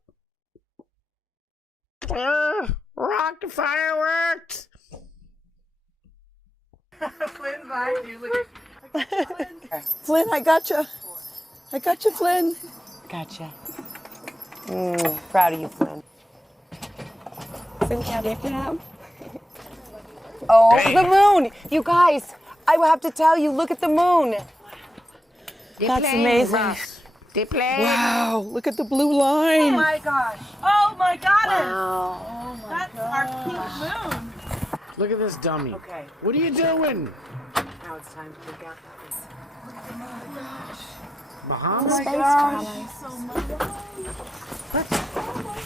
rock the fireworks. Flynn, bye. You look. Flynn, I gotcha. I gotcha, Flynn. Gotcha. Proud of you, Flynn. Oh, the moon! You guys, I will have to tell you, look at the moon. That's amazing. Wow, look at the blue line. Oh my gosh. Oh my goddess. Wow. That's our pink moon. Look at this dummy. Okay. What are you doing? Now it's time to pick out. Bahamas? Oh my gosh. So much. What? Oh my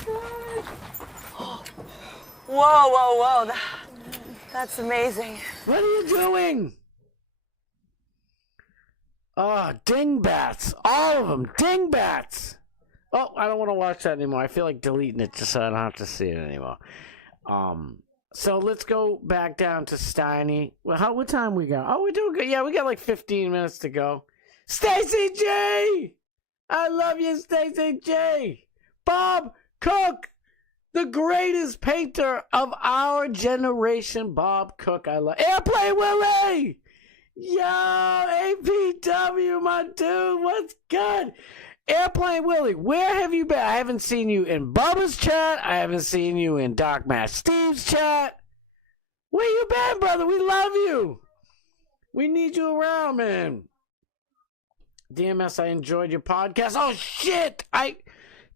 gosh. Whoa. That's amazing. What are you doing? Oh, dingbats. All of them. Dingbats. Oh, I don't want to watch that anymore. I feel like deleting it just so I don't have to see it anymore. So let's go back down to Steiny. Well, what time we got? Oh, we do good. Yeah, we got like 15 minutes to go. Stacy J! I love you, Stacy J! Bob Cook! The greatest painter of our generation, Bob Cook. I love Airplane Willie! Yo, APW, my dude, what's good? Airplane Willie, where have you been? I haven't seen you in Bubba's chat. I haven't seen you in Dark Match Steve's chat. Where you been, brother? We love you. We need you around, man. DMS, I enjoyed your podcast. Oh, shit!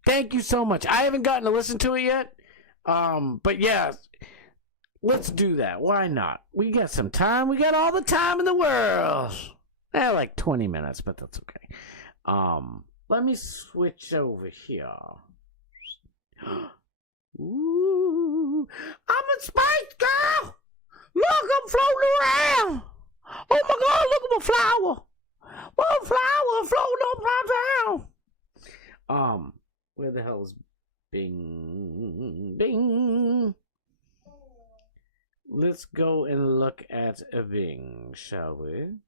Thank you so much. I haven't gotten to listen to it yet. But yeah, let's do that. Why not? We got some time. We got all the time in the world. Like 20 minutes, but that's okay. Let me switch over here. Ooh, I'm a space girl. Look, I'm floating around. Oh my God, look at my flower. One flower floating upside down. Where the hell is Bing? Bing. Let's go and look at a Bing, shall we?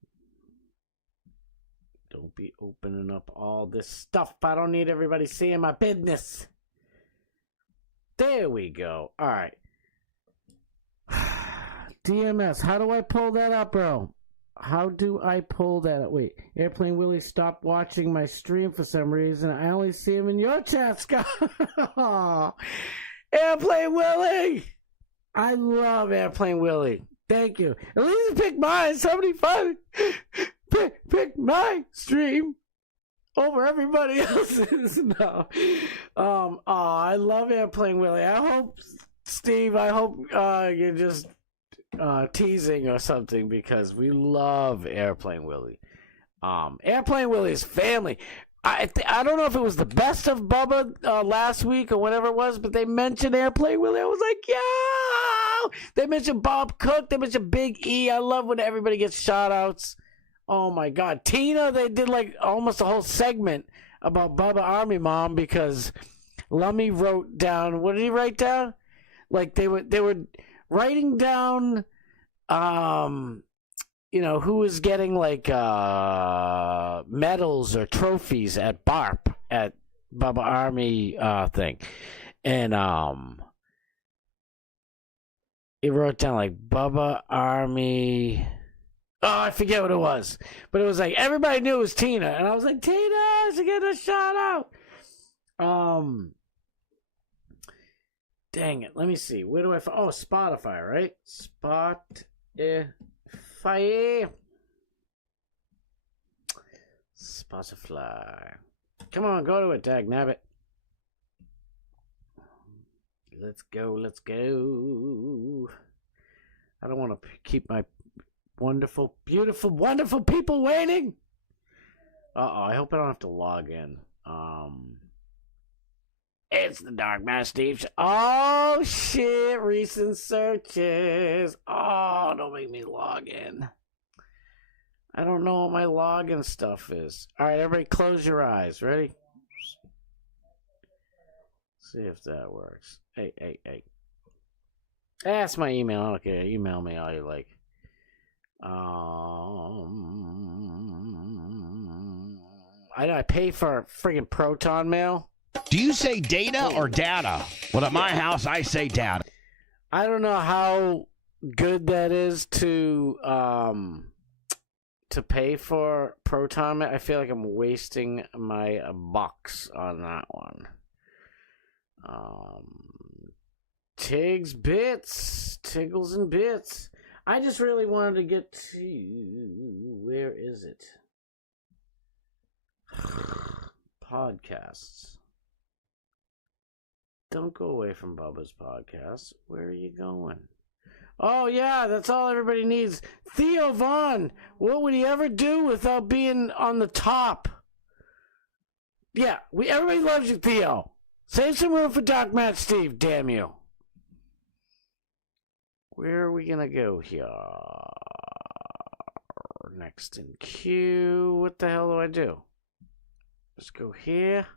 Don't be opening up all this stuff. I don't need everybody seeing my business. There we go. All right. DMS, how do I pull that up, bro? How do I pull that up? Wait, Airplane Willie stopped watching my stream for some reason. I only see him in your chat, Scott. Airplane Willie! I love Airplane Willie. Thank you. At least pick mine. Somebody find pick my stream over everybody else's. No. I love Airplane Willie. I hope, Steve, you're just teasing or something, because we love Airplane Willie. Airplane Willie's family. I don't know if it was the best of Bubba last week or whatever it was, but they mentioned Airplane Willie. I was like, yo! They mentioned Bob Cook. They mentioned Big E. I love when everybody gets shout-outs. Oh, my God. Tina, they did like almost a whole segment about Bubba Army Mom because Lummy wrote down, what did he write down? Like they were writing down, who was getting like medals or trophies at BARP at Bubba Army thing, and he wrote down like Bubba Army. Oh, I forget what it was, but it was like everybody knew it was Tina, and I was like, Tina, she get a shout out. Dang it, let me see. Where do I find? Oh, Spotify, right? Spotify. Come on, go to it, dagnabbit. Let's go. I don't want to keep my wonderful, beautiful, wonderful people waiting. I hope I don't have to log in. It's the Dark Man Steve. Oh, shit. Recent searches. Oh, don't make me log in. I don't know what my login stuff is. All right, everybody close your eyes. Ready? See if that works. Hey. That's my email. Okay, email me all you like. I pay for friggin' Proton Mail. Do you say data or data? Well, at my house, I say data. I don't know how good that is to pay for Proton. I feel like I'm wasting my bucks on that one. Tiggles and bits. I just really wanted to get to, where is it? Podcasts. Don't go away from Bubba's podcast. Where are you going? Oh, yeah, that's all everybody needs. Theo Vaughn. What would he ever do without being on the top? Yeah, everybody loves you, Theo. Save some room for Doc Matt Steve, damn you. Where are we going to go here? Next in queue. What the hell do I do? Let's go here.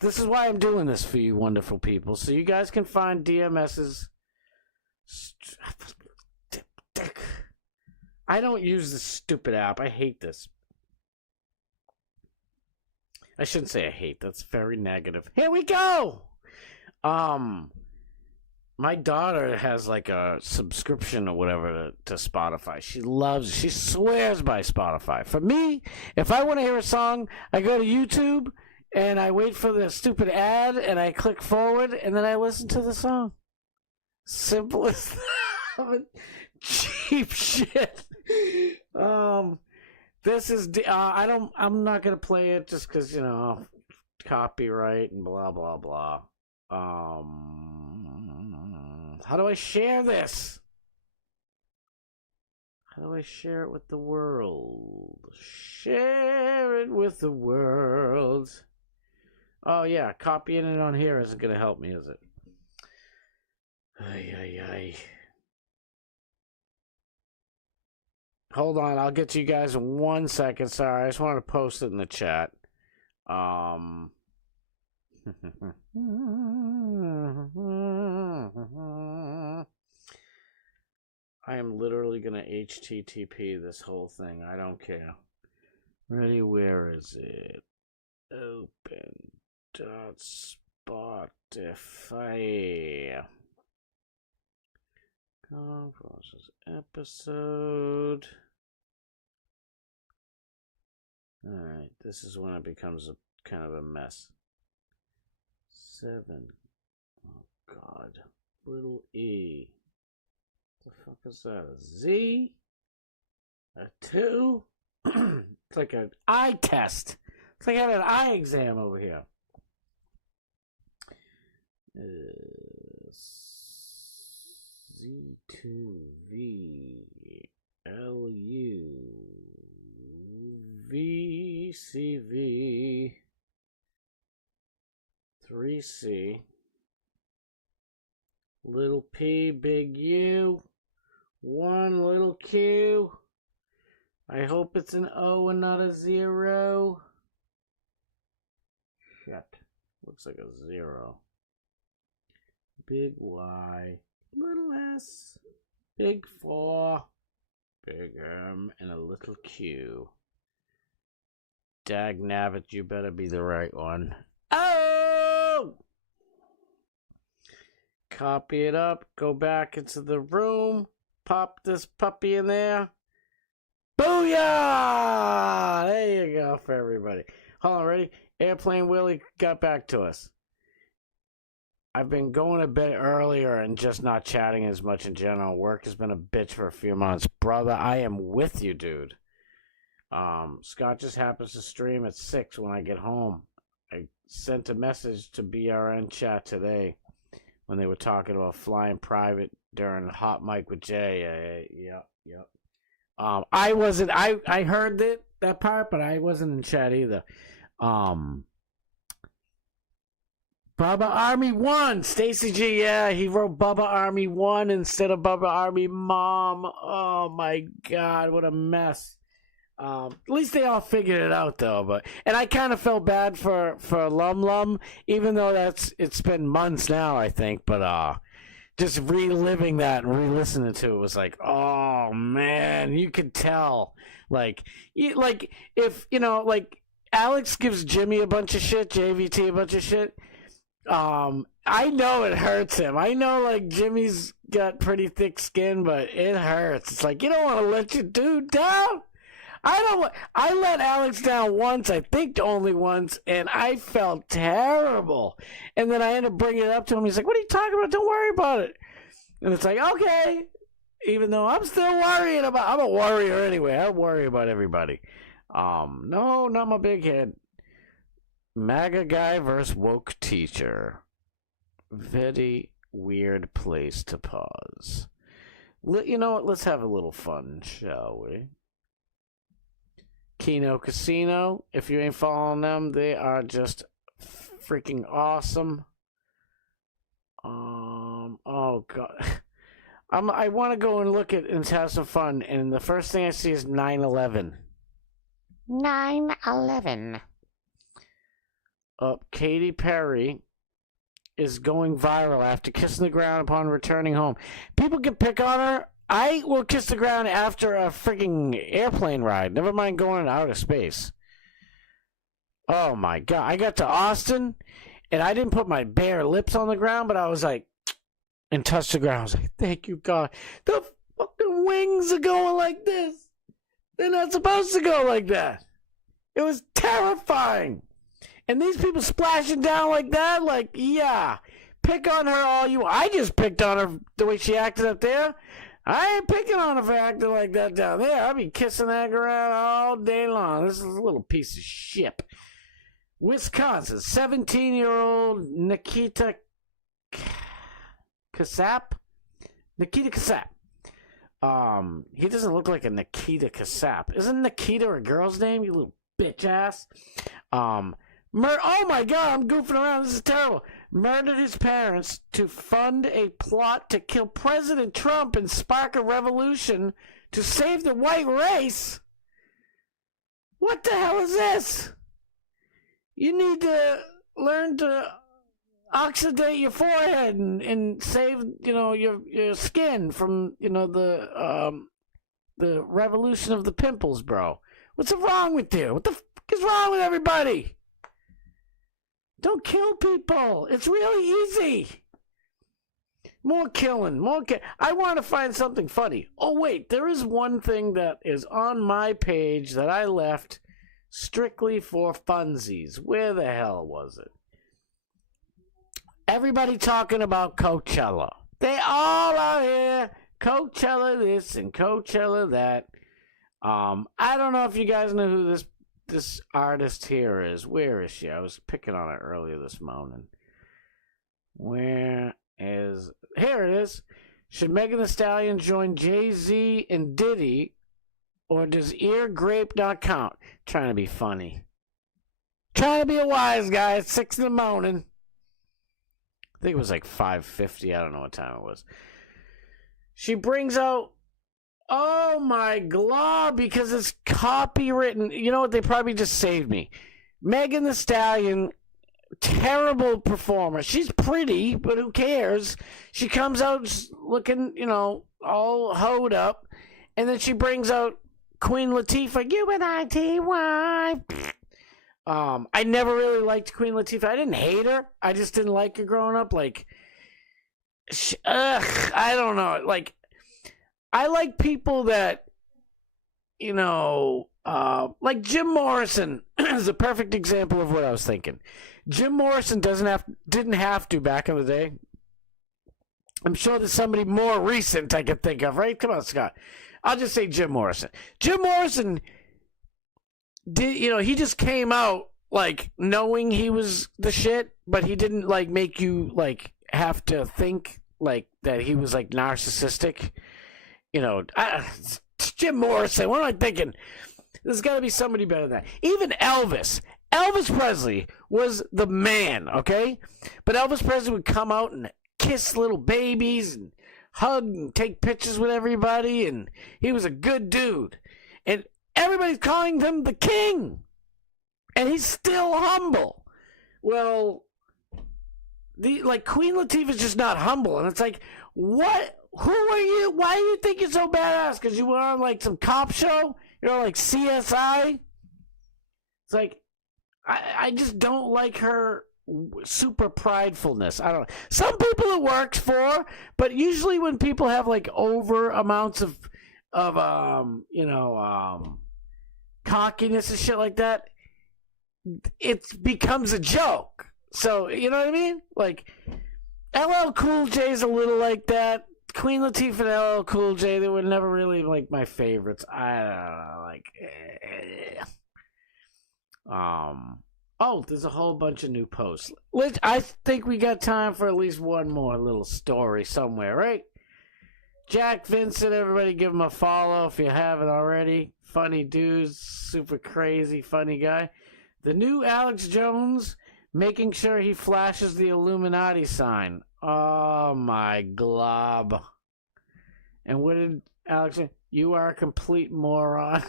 This is why I'm doing this for you wonderful people, so you guys can find DMS's. I don't use this stupid app. I hate this. I shouldn't say I hate. That's very negative. Here we go! My daughter has like a subscription or whatever to Spotify. She swears by Spotify. For me, if I want to hear a song, I go to YouTube and I wait for the stupid ad and I click forward and then I listen to the song. Simple as that. Cheap shit. This is I'm not gonna play it just because, copyright and blah blah blah. How do I share this? How do I share it with the world? Share it with the world. Oh yeah, copying it on here isn't gonna help me, is it? Ay. Hold on, I'll get to you guys in 1 second. Sorry, I just wanted to post it in the chat. I am literally going to HTTP this whole thing. I don't care. Ready? Where is it? Open.spotify. Process episode. Alright, this is when it becomes kind of a mess. 7. Oh god. Little E. What the fuck is that? A Z? A 2? It's like an eye test. It's like having an eye exam over here. Z2VLU VCV 3C little P big U 1 little Q. I hope it's an O and not a 0. Shit. Looks like a 0. Big Y, little S, big 4, big M, and a little Q. Dag nabbit, you better be the right one. Oh! Copy it up, go back into the room, pop this puppy in there. Booyah! There you go for everybody. Hold on, ready? Airplane Willie got back to us. I've been going a bit earlier and just not chatting as much in general. Work has been a bitch for a few months. Brother, I am with you, dude. Scott just happens to stream at 6 when I get home. I sent a message to BRN chat today when they were talking about flying private during Hot Mic with Jay. Yep. I wasn't, I heard that part, but I wasn't in chat either. Bubba Army 1, Stacy G, yeah, he wrote Bubba Army 1 instead of Bubba Army Mom. Oh my God, what a mess. At least they all figured it out though, and I kind of felt bad for Lum Lum, even though it's been months now, I think, but just reliving that and re-listening to it was like, oh man, you could tell, like if, Alex gives Jimmy a bunch of shit, JVT a bunch of shit, I know it hurts him. I know, Jimmy's got pretty thick skin, but it hurts. It's like, you don't want to let your dude down. I let Alex down once, I think only once, and I felt terrible. And then I ended up bringing it up to him. He's like, what are you talking about? Don't worry about it. And it's like, okay. Even though I'm still worrying about, I'm a worrier anyway. I worry about everybody. No, not my big head. MAGA guy versus woke teacher. Very weird place to pause. You know what? Let's have a little fun, shall we? Keno Casino. If you ain't following them, they are just freaking awesome. Oh God. I want to go and look at and have some fun, and the first thing I see is 9/11. 9/11. Katy Perry is going viral after kissing the ground upon returning home. People can pick on her. I will kiss the ground after a freaking airplane ride. Never mind going out of space. Oh my God. I got to Austin, and I didn't put my bare lips on the ground, but I was like, and touched the ground. I was like, thank you, God. The fucking wings are going like this. They're not supposed to go like that. It was terrifying. And these people splashing down like that, yeah. Pick on her all you want. I just picked on her the way she acted up there. I ain't picking on her for acting like that down there. I'll be kissing that ground all day long. This is a little piece of shit. Wisconsin, 17-year-old Nikita Kassap. Nikita Kassap. He doesn't look like a Nikita Kassap. Isn't Nikita a girl's name, you little bitch ass? Oh my God, I'm goofing around. This is terrible. Murdered his parents to fund a plot to kill President Trump and spark a revolution to save the white race. What the hell is this? You need to learn to oxidate your forehead and save, your skin from, the revolution of the pimples, bro. What's wrong with you? What the fuck is wrong with everybody? Don't kill people. It's really easy. More killing. I want to find something funny. Oh, wait. There is one thing that is on my page that I left strictly for funsies. Where the hell was it? Everybody talking about Coachella. They all out here. Coachella this and Coachella that. I don't know if you guys know who this artist here is. Where is she? I was picking on it earlier this morning. Here it is. Should Megan Thee Stallion join Jay-Z and Diddy Or does ear grape not count? Trying to be funny. Trying to be a wise guy at 6 in the morning. I think it was like 5:50. I don't know what time it was. She brings out, oh my God, because it's copywritten. You know what? They probably just saved me. Megan Thee Stallion, terrible performer. She's pretty, but who cares? She comes out looking, all hoed up. And then she brings out Queen Latifah, U-N-I-T-Y. I never really liked Queen Latifah. I didn't hate her. I just didn't like her growing up. Like, I don't know. Like, I like people that, like Jim Morrison is a perfect example of what I was thinking. Jim Morrison didn't have to back in the day. I'm sure there's somebody more recent I could think of, right? Come on, Scott. I'll just say Jim Morrison. Jim Morrison did, he just came out like knowing he was the shit, but he didn't like make you like have to think like that he was like narcissistic. Jim Morrison. What am I thinking? There's got to be somebody better than that. Even Elvis. Elvis Presley was the man, okay? But Elvis Presley would come out and kiss little babies and hug and take pictures with everybody, and he was a good dude. And everybody's calling him the king. And he's still humble. Well, Queen Latifah's just not humble. And it's like, what? Who are you? Why do you think you're so badass? Because you were on like some cop show? Like CSI? It's like, I just don't like her super pridefulness. I don't know. Some people it works for, but usually when people have like over amounts of cockiness and shit like that, it becomes a joke. So, you know what I mean? Like, LL Cool J's a little like that. Queen Latifah and LL Cool J, they were never really like my favorites. I don't know, Oh, there's a whole bunch of new posts. I think we got time for at least one more little story somewhere, right? Jack Vincent, everybody give him a follow if you haven't already. Funny dude, super crazy, funny guy. The new Alex Jones, making sure he flashes the Illuminati sign. Oh, my glob. And what did Alex say? You are a complete moron.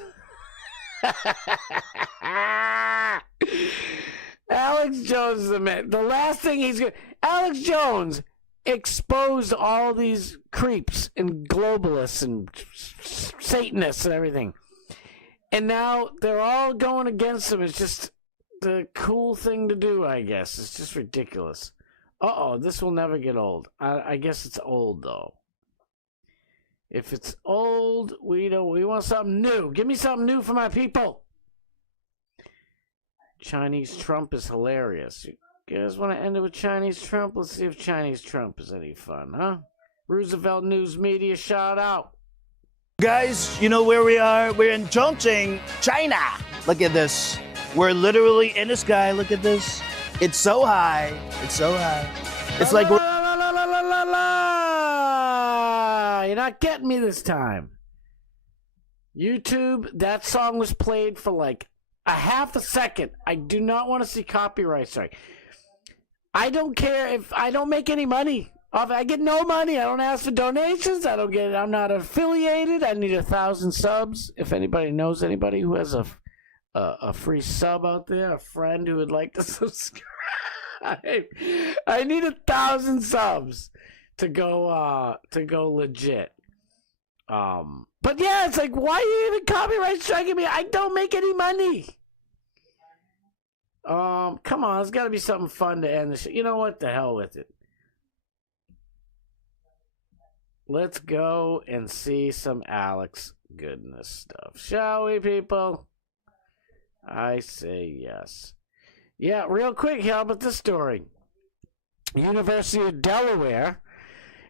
Alex Jones is the man. The last thing he's going to... Alex Jones exposed all these creeps and globalists and Satanists and everything. And now they're all going against him. It's just the cool thing to do, I guess. It's just ridiculous. Uh-oh, this will never get old. I guess it's old, though. If it's old, we want something new. Give me something new for my people. Chinese Trump is hilarious. You guys want to end it with Chinese Trump? Let's see if Chinese Trump is any fun, huh? Roosevelt News Media, shout out. Guys, you know where we are? We're in Chongqing, China. Look at this. We're literally in the sky. Look at this. It's so high. It's so high. It's like we're... You're not getting me this time. YouTube, that song was played for like a half a second. I do not want to see copyright strike. I don't care if I don't make any money. I get no money. I don't ask for donations. I'm not affiliated. I need 1,000 subs. If anybody knows anybody who has a free sub out there, a friend who would like to subscribe, I need 1,000 subs to go legit. But yeah, it's like, why are you even copyright striking me? I don't make any money. Come on, there's got to be something fun to end the show. You know what? The hell with it. Let's go and see some Alex goodness stuff. Shall we, people? I say yes. Yeah, real quick, how about this story? University of Delaware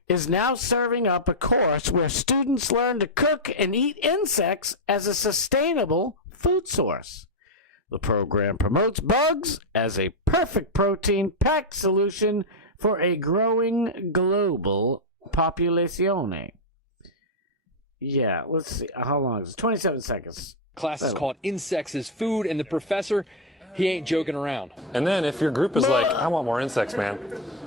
is now serving up a course where students learn to cook and eat insects as a sustainable food source. The program promotes bugs as a perfect protein-packed solution for a growing global population. Yeah, let's see. How long is it? 27 seconds. Class is called Insects is Food, and the professor, he ain't joking around. And then if your group is like, I want more insects, man,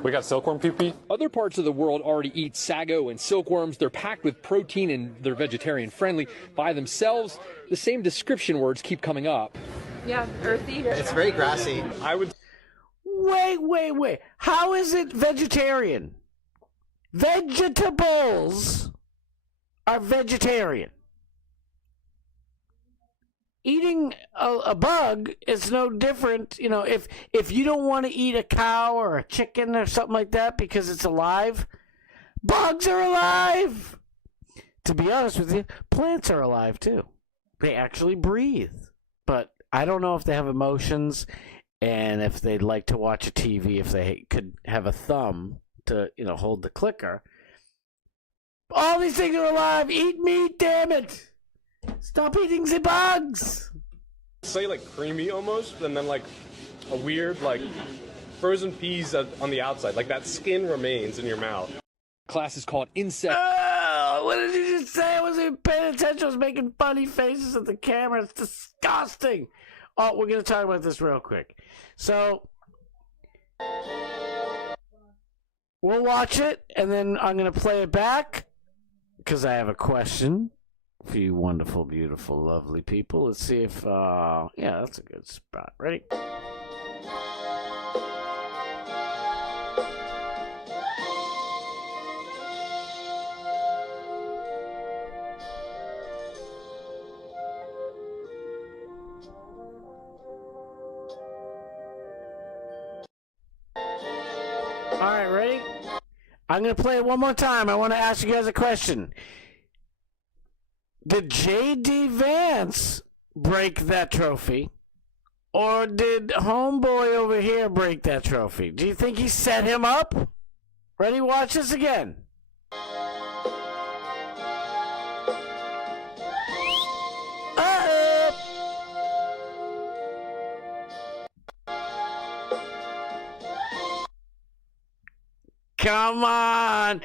we got silkworm pee-pee. Other parts of the world already eat sago and silkworms. They're packed with protein and they're vegetarian friendly by themselves. The same description words keep coming up. Yeah, earthy. It's very grassy. I would. Wait. How is it vegetarian? Vegetables are vegetarian. Eating a bug is no different. You know, if you don't want to eat a cow or a chicken or something like that because it's alive, bugs are alive. To be honest with you, plants are alive too. They actually breathe. But I don't know if they have emotions and if they'd like to watch a TV, if they could have a thumb to, hold the clicker. All these things are alive. Eat meat, damn it. Stop eating the bugs. Say like creamy almost, and then like a weird like frozen peas on the outside. Like that skin remains in your mouth. Class is called Insect. Oh, what did you just say? I wasn't even paying attention. I was making funny faces at the camera. It's disgusting. Oh, we're going to talk about this real quick. So, we'll watch it, and then I'm going to play it back because I have a question for you wonderful, beautiful, lovely people. Let's see if, yeah, that's a good spot. Ready? All right, ready? I'm going to play it one more time. I want to ask you guys a question. Did J.D. Vance break that trophy? Or did homeboy over here break that trophy? Do you think he set him up? Ready? Watch this again. Come on.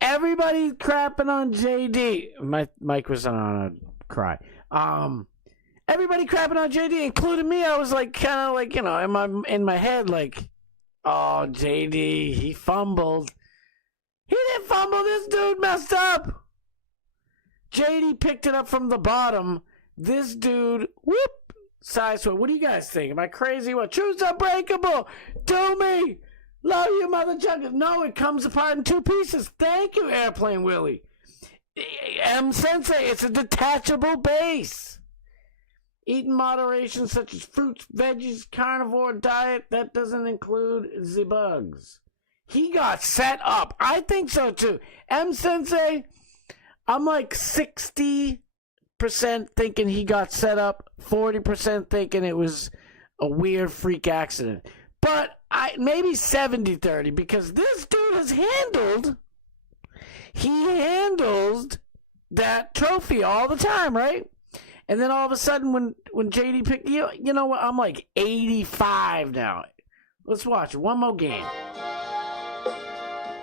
Everybody crapping on JD. My mic was on a cry. Everybody crapping on JD, including me. I was like, kind of like, in my head, like, oh, JD, he fumbled. He didn't fumble. This dude messed up. JD picked it up from the bottom. This dude, whoop, side swing. What do you guys think? Am I crazy? What? Truth's unbreakable. Do me. Love you, mother chuckers. No, it comes apart in two pieces. Thank you, Airplane Willie. Sensei, it's a detachable base. Eat in moderation, such as fruits, veggies, carnivore diet. That doesn't include the bugs. He got set up. I think so, too. Sensei, I'm like 60% thinking he got set up, 40% thinking it was a weird freak accident. But maybe 70-30, because this dude has handled that trophy all the time, right? And then all of a sudden when JD picked, you know what? I'm like 85 now. Let's watch one more game.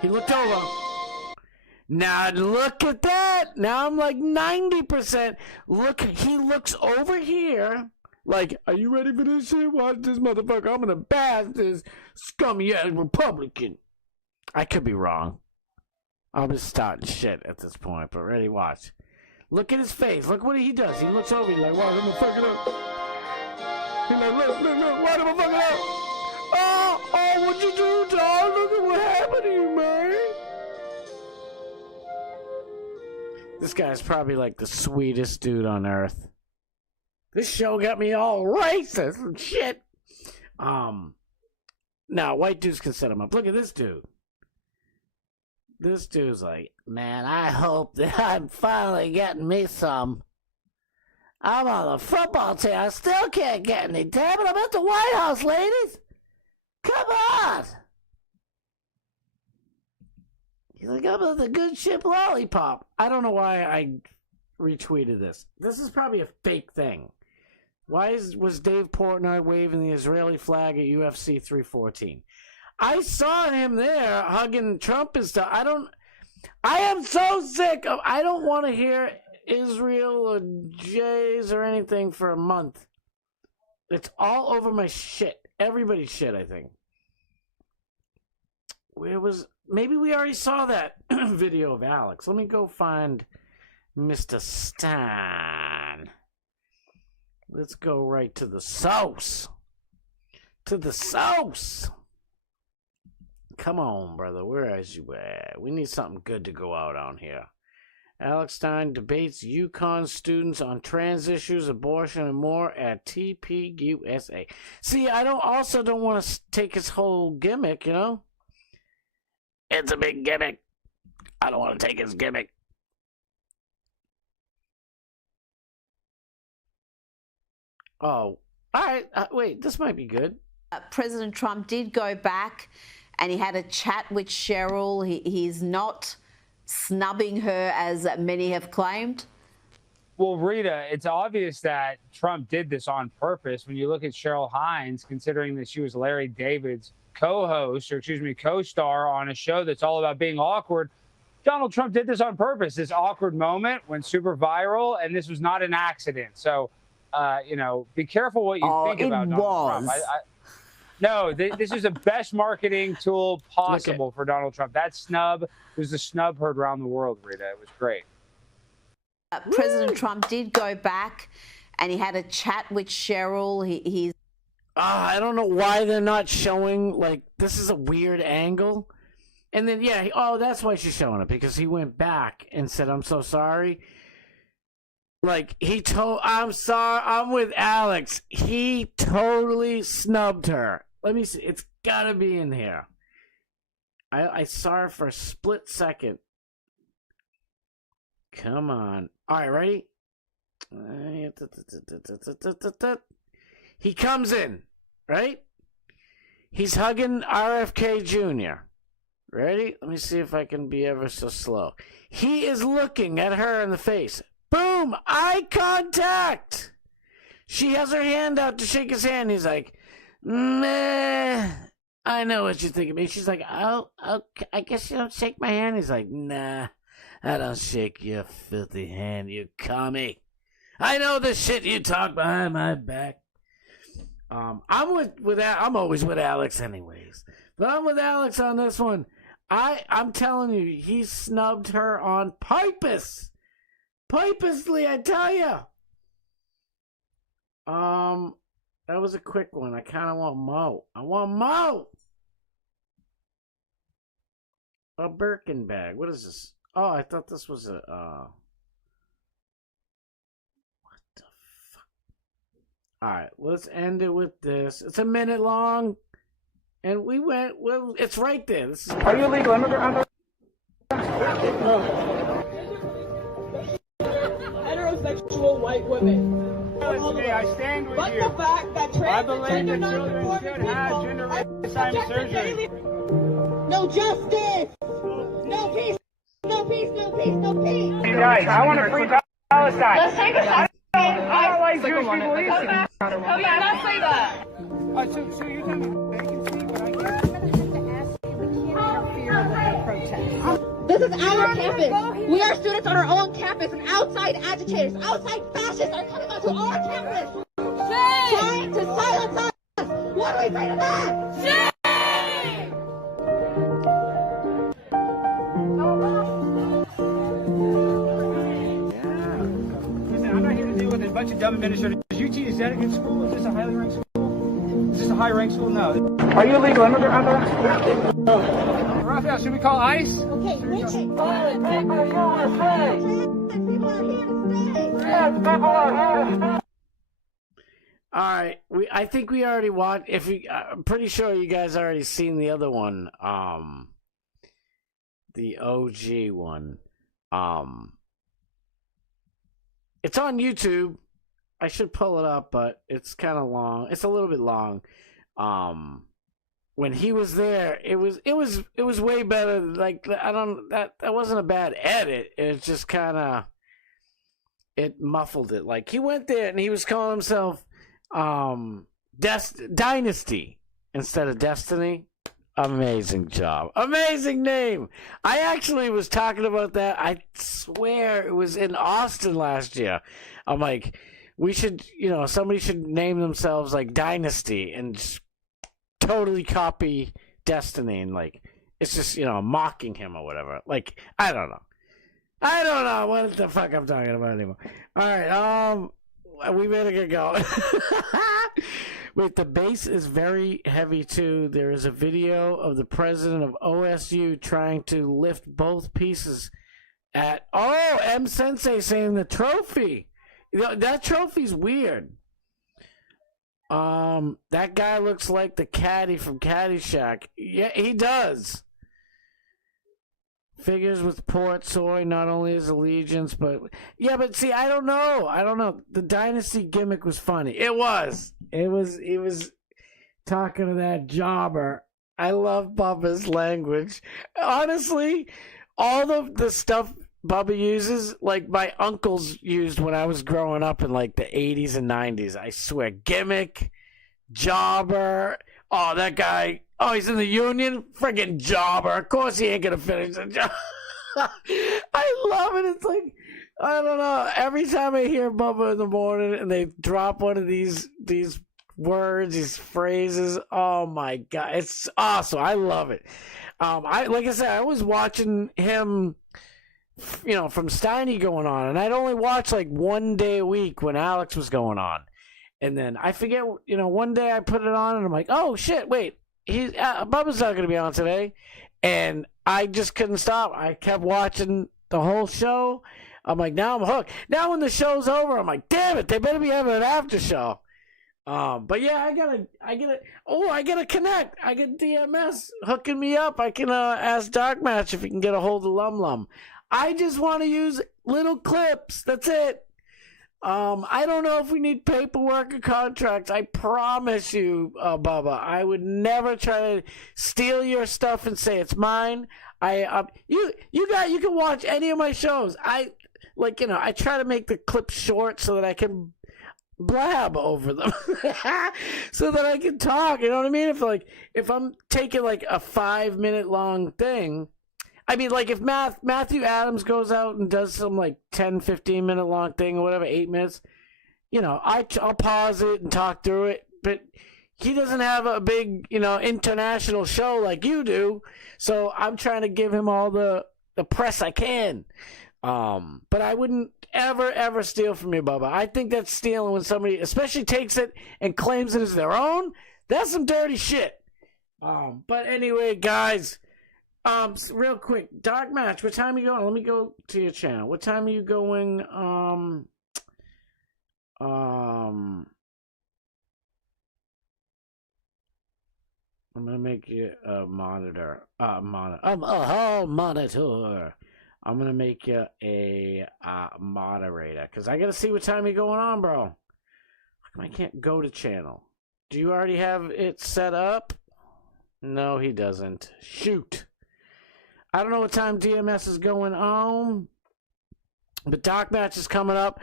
He looked over. Now look at that. Now I'm like 90%. Look, he looks over here. Like, are you ready for this shit? Watch this motherfucker. I'm gonna bash this scummy ass Republican. I could be wrong. I'm just starting shit at this point, but ready, watch. Look at his face. Look what he does. He looks over, he's like, why am I fucking up? He's like, look, why am I fucking up? Oh, what'd you do, dog? Look at what happened to you, man. This guy's probably like the sweetest dude on earth. This show got me all racist and shit. Now, white dudes can set him up. Look at this dude. This dude's like, man, I hope that I'm finally getting me some. I'm on the football team. I still can't get any. Damn it, I'm at the White House, ladies. Come on. He's like, I'm at the good ship lollipop. I don't know why I retweeted this. This is probably a fake thing. Why was Dave Portnoy waving the Israeli flag at UFC 314? I saw him there hugging Trump and stuff. I am so sick of, I don't want to hear Israel or Jays or anything for a month. It's all over my shit. Everybody's shit, I think. Where was... Maybe we already saw that video of Alex. Let me go find Mr. Stein. Let's go right to the source. To the source. Come on, brother. Where is you at? We need something good to go out on here. Alex Stein debates UConn students on trans issues, abortion, and more at TPUSA. See, I don't want to take his whole gimmick, you know? It's a big gimmick. I don't want to take his gimmick. Oh, all right. Wait, this might be good. President Trump did go back and he had a chat with Cheryl. He's not snubbing her as many have claimed. Well, Rita, it's obvious that Trump did this on purpose. When you look at Cheryl Hines, considering that she was Larry David's co-star on a show that's all about being awkward, Donald Trump did this on purpose. This awkward moment went super viral, and this was not an accident. So, be careful what you think about Donald Trump. No, this is the best marketing tool possible for Donald Trump. That snub was the snub heard around the world, Rita. It was great. President Trump did go back and he had a chat with Cheryl. He's I don't know why they're not showing, like, this is a weird angle. And then, that's why she's showing it, because he went back and said, I'm so sorry. Like, I'm sorry, I'm with Alex. He totally snubbed her. Let me see, it's gotta be in here. I saw her for a split second. Come on. All right, ready? He comes in, right? He's hugging RFK Jr. Ready? Let me see if I can be ever so slow. He is looking at her in the face. Boom! Eye contact! She has her hand out to shake his hand. He's like, meh. I know what you think of me. She's like, oh, okay, I guess you don't shake my hand. He's like, nah, I don't shake your filthy hand, you commie. I know the shit you talk behind my back. I'm always with Alex anyways. But I'm with Alex on this one. I'm telling you, he snubbed her on purpose. Purposely, I tell you. That was a quick one. I kind of want Mo. I want Mo. A Birkin bag. What is this? Oh, I thought this was a, what the fuck? Alright, let's end it with this. It's a minute long. And we went, well, it's right there. This is Are you a legal immigrant? Heterosexual white women. I stand with you. But the fact that I believe that children should have gender reassignment surgery. No justice. No peace. No peace. No peace. No peace. Hey guys, I want to free Palestine. Let's take a I don't like Jewish people either. Okay, let's say that. So you're telling me they can see, but I can't. This is our campus. We are students on our own campus, and outside agitators, outside fascists are coming onto our campus, trying to silence us. What do we say to that? Shame! Listen, I'm not here to deal with a bunch of dumb administrators. UT, is that a good school? Is this a highly ranked school? Is this a high-ranked school? No. Are you a legal immigrant? Raphael, should we call ICE? Okay, listen. Alright, I think we already watched. I'm pretty sure you guys already seen the other one. The OG one. It's on YouTube. I should pull it up, but it's kind of long. It's a little bit long. When he was there, it was way better. Like, that wasn't a bad edit. It just kind of, it muffled it. Like, he went there and he was calling himself Dynasty instead of Destiny. Amazing job. Amazing name. I actually was talking about that. I swear it was in Austin last year. I'm like, we should, somebody should name themselves like Dynasty and just totally copy Destiny and like, it's just, mocking him or whatever. Like, I don't know. I don't know what the fuck I'm talking about anymore. All right, we better get going. Wait, the bass is very heavy too. There is a video of the president of OSU trying to lift both pieces at M Sensei saying the trophy. That trophy's weird. That guy looks like the caddy from Caddyshack. Yeah, he does. Figures with port soy, not only his allegiance, but see, I don't know. The Dynasty gimmick was funny. He was talking to that jobber. I love Bubba's language. Honestly, all of the stuff Bubba uses, like my uncles used when I was growing up in like the 80s and 90s. I swear, gimmick, jobber. Oh, that guy. Oh, he's in the union? Friggin' jobber. Of course he ain't going to finish the job. I love it. It's like, I don't know. Every time I hear Bubba in the morning and they drop one of these words, these phrases, oh my God. It's awesome. I love it. Like I said, I was watching him, from Steiny going on. And I'd only watch like one day a week when Alex was going on. And then I forget, one day I put it on and I'm like, oh shit, wait. Bubba's not going to be on today. And I just couldn't stop. I kept watching the whole show. I'm like, now I'm hooked. Now when the show's over, I'm like, damn it, they better be having an after show. But yeah, I gotta connect. I got DMS hooking me up. I can ask Dark Match if he can get a hold of Lum Lum. I just want to use little clips. That's it. I don't know if we need paperwork or contracts. I promise you, Bubba, I would never try to steal your stuff and say it's mine. You can watch any of my shows. I try to make the clips short so that I can blab over them, so that I can talk. You know what I mean? If I'm taking like a 5-minute long thing. I mean, like if Matthew Adams goes out and does some like 10, 15-minute long thing or whatever, 8 minutes, I'll pause it and talk through it. But he doesn't have a big, international show like you do. So I'm trying to give him all the press I can. But I wouldn't ever steal from you, Bubba. I think that's stealing when somebody especially takes it and claims it as their own. That's some dirty shit. But anyway, guys. Real quick, Dark Match, what time are you going? Let me go to your channel. What time are you going? I'm gonna make you a monitor. Monitor. I'm gonna make you a moderator because I gotta see what time you're going on, bro. How come I can't go to channel? Do you already have it set up? No, he doesn't. Shoot. I don't know what time DMS is going on, but Dark Match is coming up.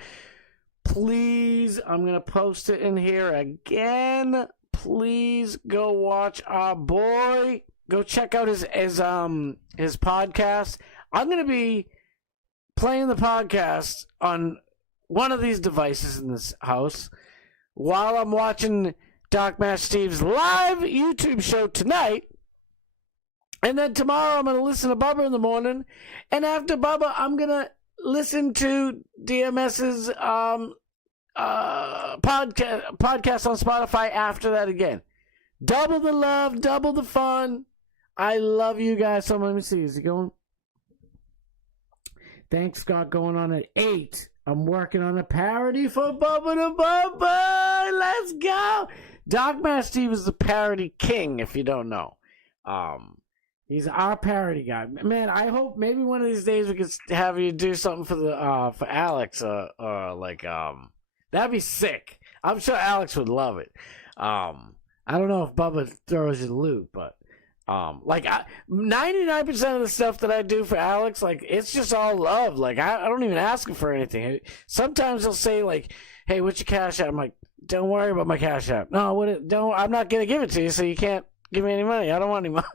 Please, I'm going to post it in here again. Please go watch our boy. Go check out his podcast. I'm going to be playing the podcast on one of these devices in this house while I'm watching Dark Match Steve's live YouTube show tonight. And then tomorrow I'm going to listen to Bubba in the morning. And after Bubba, I'm going to listen to DMS's podcast on Spotify after that again. Double the love, double the fun. I love you guys so much. Let me see. Is he going? Thanks, Scott. Going on at 8. I'm working on a parody for Bubba to Bubba. Let's go. Dark Match Steve is the parody king, if you don't know. He's our parody guy. Man, I hope maybe one of these days we could have you do something for Alex. That'd be sick. I'm sure Alex would love it. I don't know if Bubba throws you the loop, but 99% of the stuff that I do for Alex, like it's just all love. Like I don't even ask him for anything. Sometimes he'll say like, "Hey, what's your Cash App?" I'm like, "Don't worry about my Cash App." No, I'm not gonna give it to you, so you can't give me any money. I don't want any money.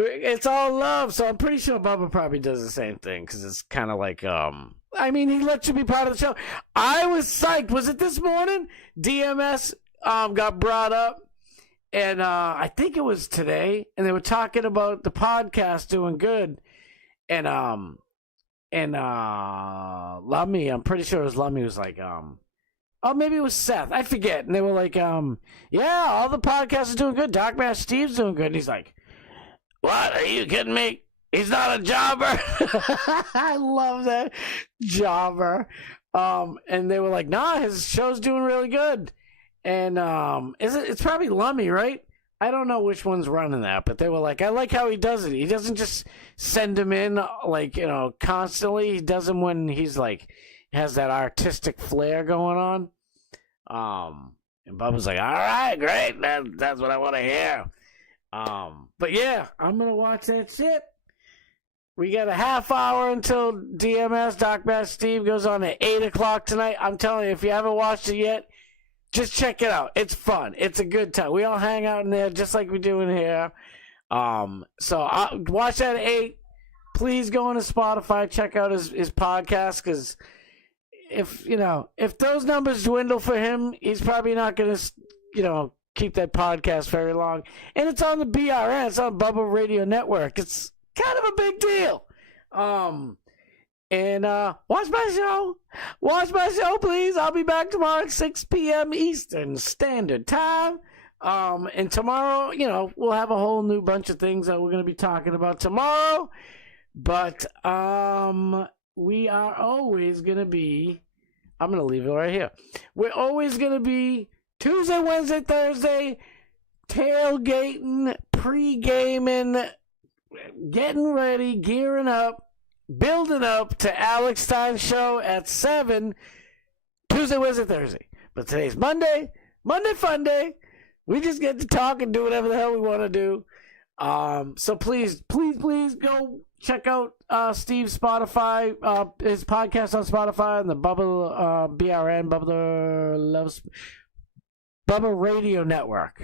It's all love, so I'm pretty sure Bubba probably does the same thing because it's kind of like, I mean, he lets you be part of the show. I was psyched. Was it this morning? DMS got brought up, and I think it was today, and they were talking about the podcast doing good, and Lummy, I'm pretty sure it was Lummy, was like, oh, maybe it was Seth. I forget. And they were like, yeah, all the podcasts are doing good. Doc Bash Steve's doing good. And he's like, what? Are you kidding me? He's not a jobber. I love that. Jobber. And they were like, nah, his show's doing really good. And it's probably Lummy, right? I don't know which one's running that, but they were like, I like how he does it. He doesn't just send him in, like, constantly. He does them when he's like, has that artistic flair going on. And Bubba's like, all right, great. That's what I want to hear. But yeah, I'm going to watch that shit. We got a half hour until DMS, Doc Bash Steve, goes on at 8 o'clock tonight. I'm telling you, if you haven't watched it yet, just check it out. It's fun. It's a good time. We all hang out in there just like we do in here. So I'll watch that at 8. Please go on to Spotify, check out his podcast, because if those numbers dwindle for him, he's probably not going to, keep that podcast very long. And it's on the BRN. It's on Bubba Radio Network. It's kind of a big deal. And watch my show. Watch my show, please. I'll be back tomorrow at 6 p.m. Eastern Standard Time. And tomorrow, we'll have a whole new bunch of things that we're going to be talking about tomorrow. But we are always going to be, I'm going to leave it right here. We're always going to be Tuesday, Wednesday, Thursday, tailgating, pre-gaming, getting ready, gearing up, building up to Alex Stein's show at 7, Tuesday, Wednesday, Thursday. But today's Monday, Funday. We just get to talk and do whatever the hell we want to do. So please go check out Steve's Spotify, his podcast on Spotify, and the Bubba BRN, Bubba Radio Network.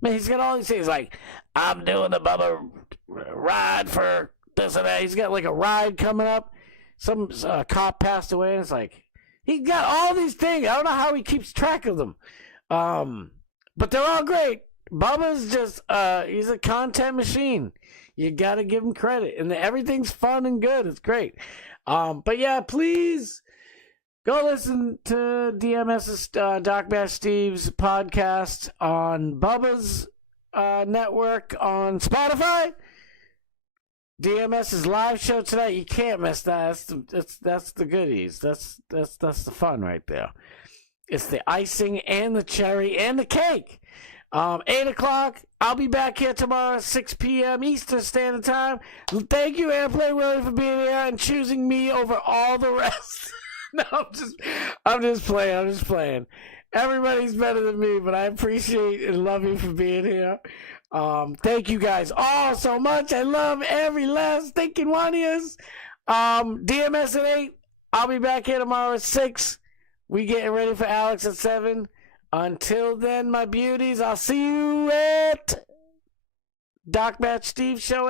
Man, he's got all these things like, I'm doing the Bubba ride for this and that. He's got like a ride coming up. Some cop passed away, and it's like, he got all these things. I don't know how he keeps track of them. But they're all great. Bubba's just, he's a content machine. You got to give him credit. And everything's fun and good. It's great. But yeah, please go listen to DMS's Doc Bash Steve's podcast on Bubba's network on Spotify. DMS's live show tonight. You can't miss that. That's the goodies. That's the fun right there. It's the icing and the cherry and the cake. 8 o'clock. I'll be back here tomorrow at 6 p.m. Eastern Standard Time. Thank you, Airplane Willie, for being here and choosing me over all the rest. No, I'm just playing. Everybody's better than me, but I appreciate and love you for being here. Thank you guys all so much. I love every last thinking one of yous. DMS at 8. I'll be back here tomorrow at 6. We getting ready for Alex at 7. Until then, my beauties, I'll see you at Doc Bash Steve show at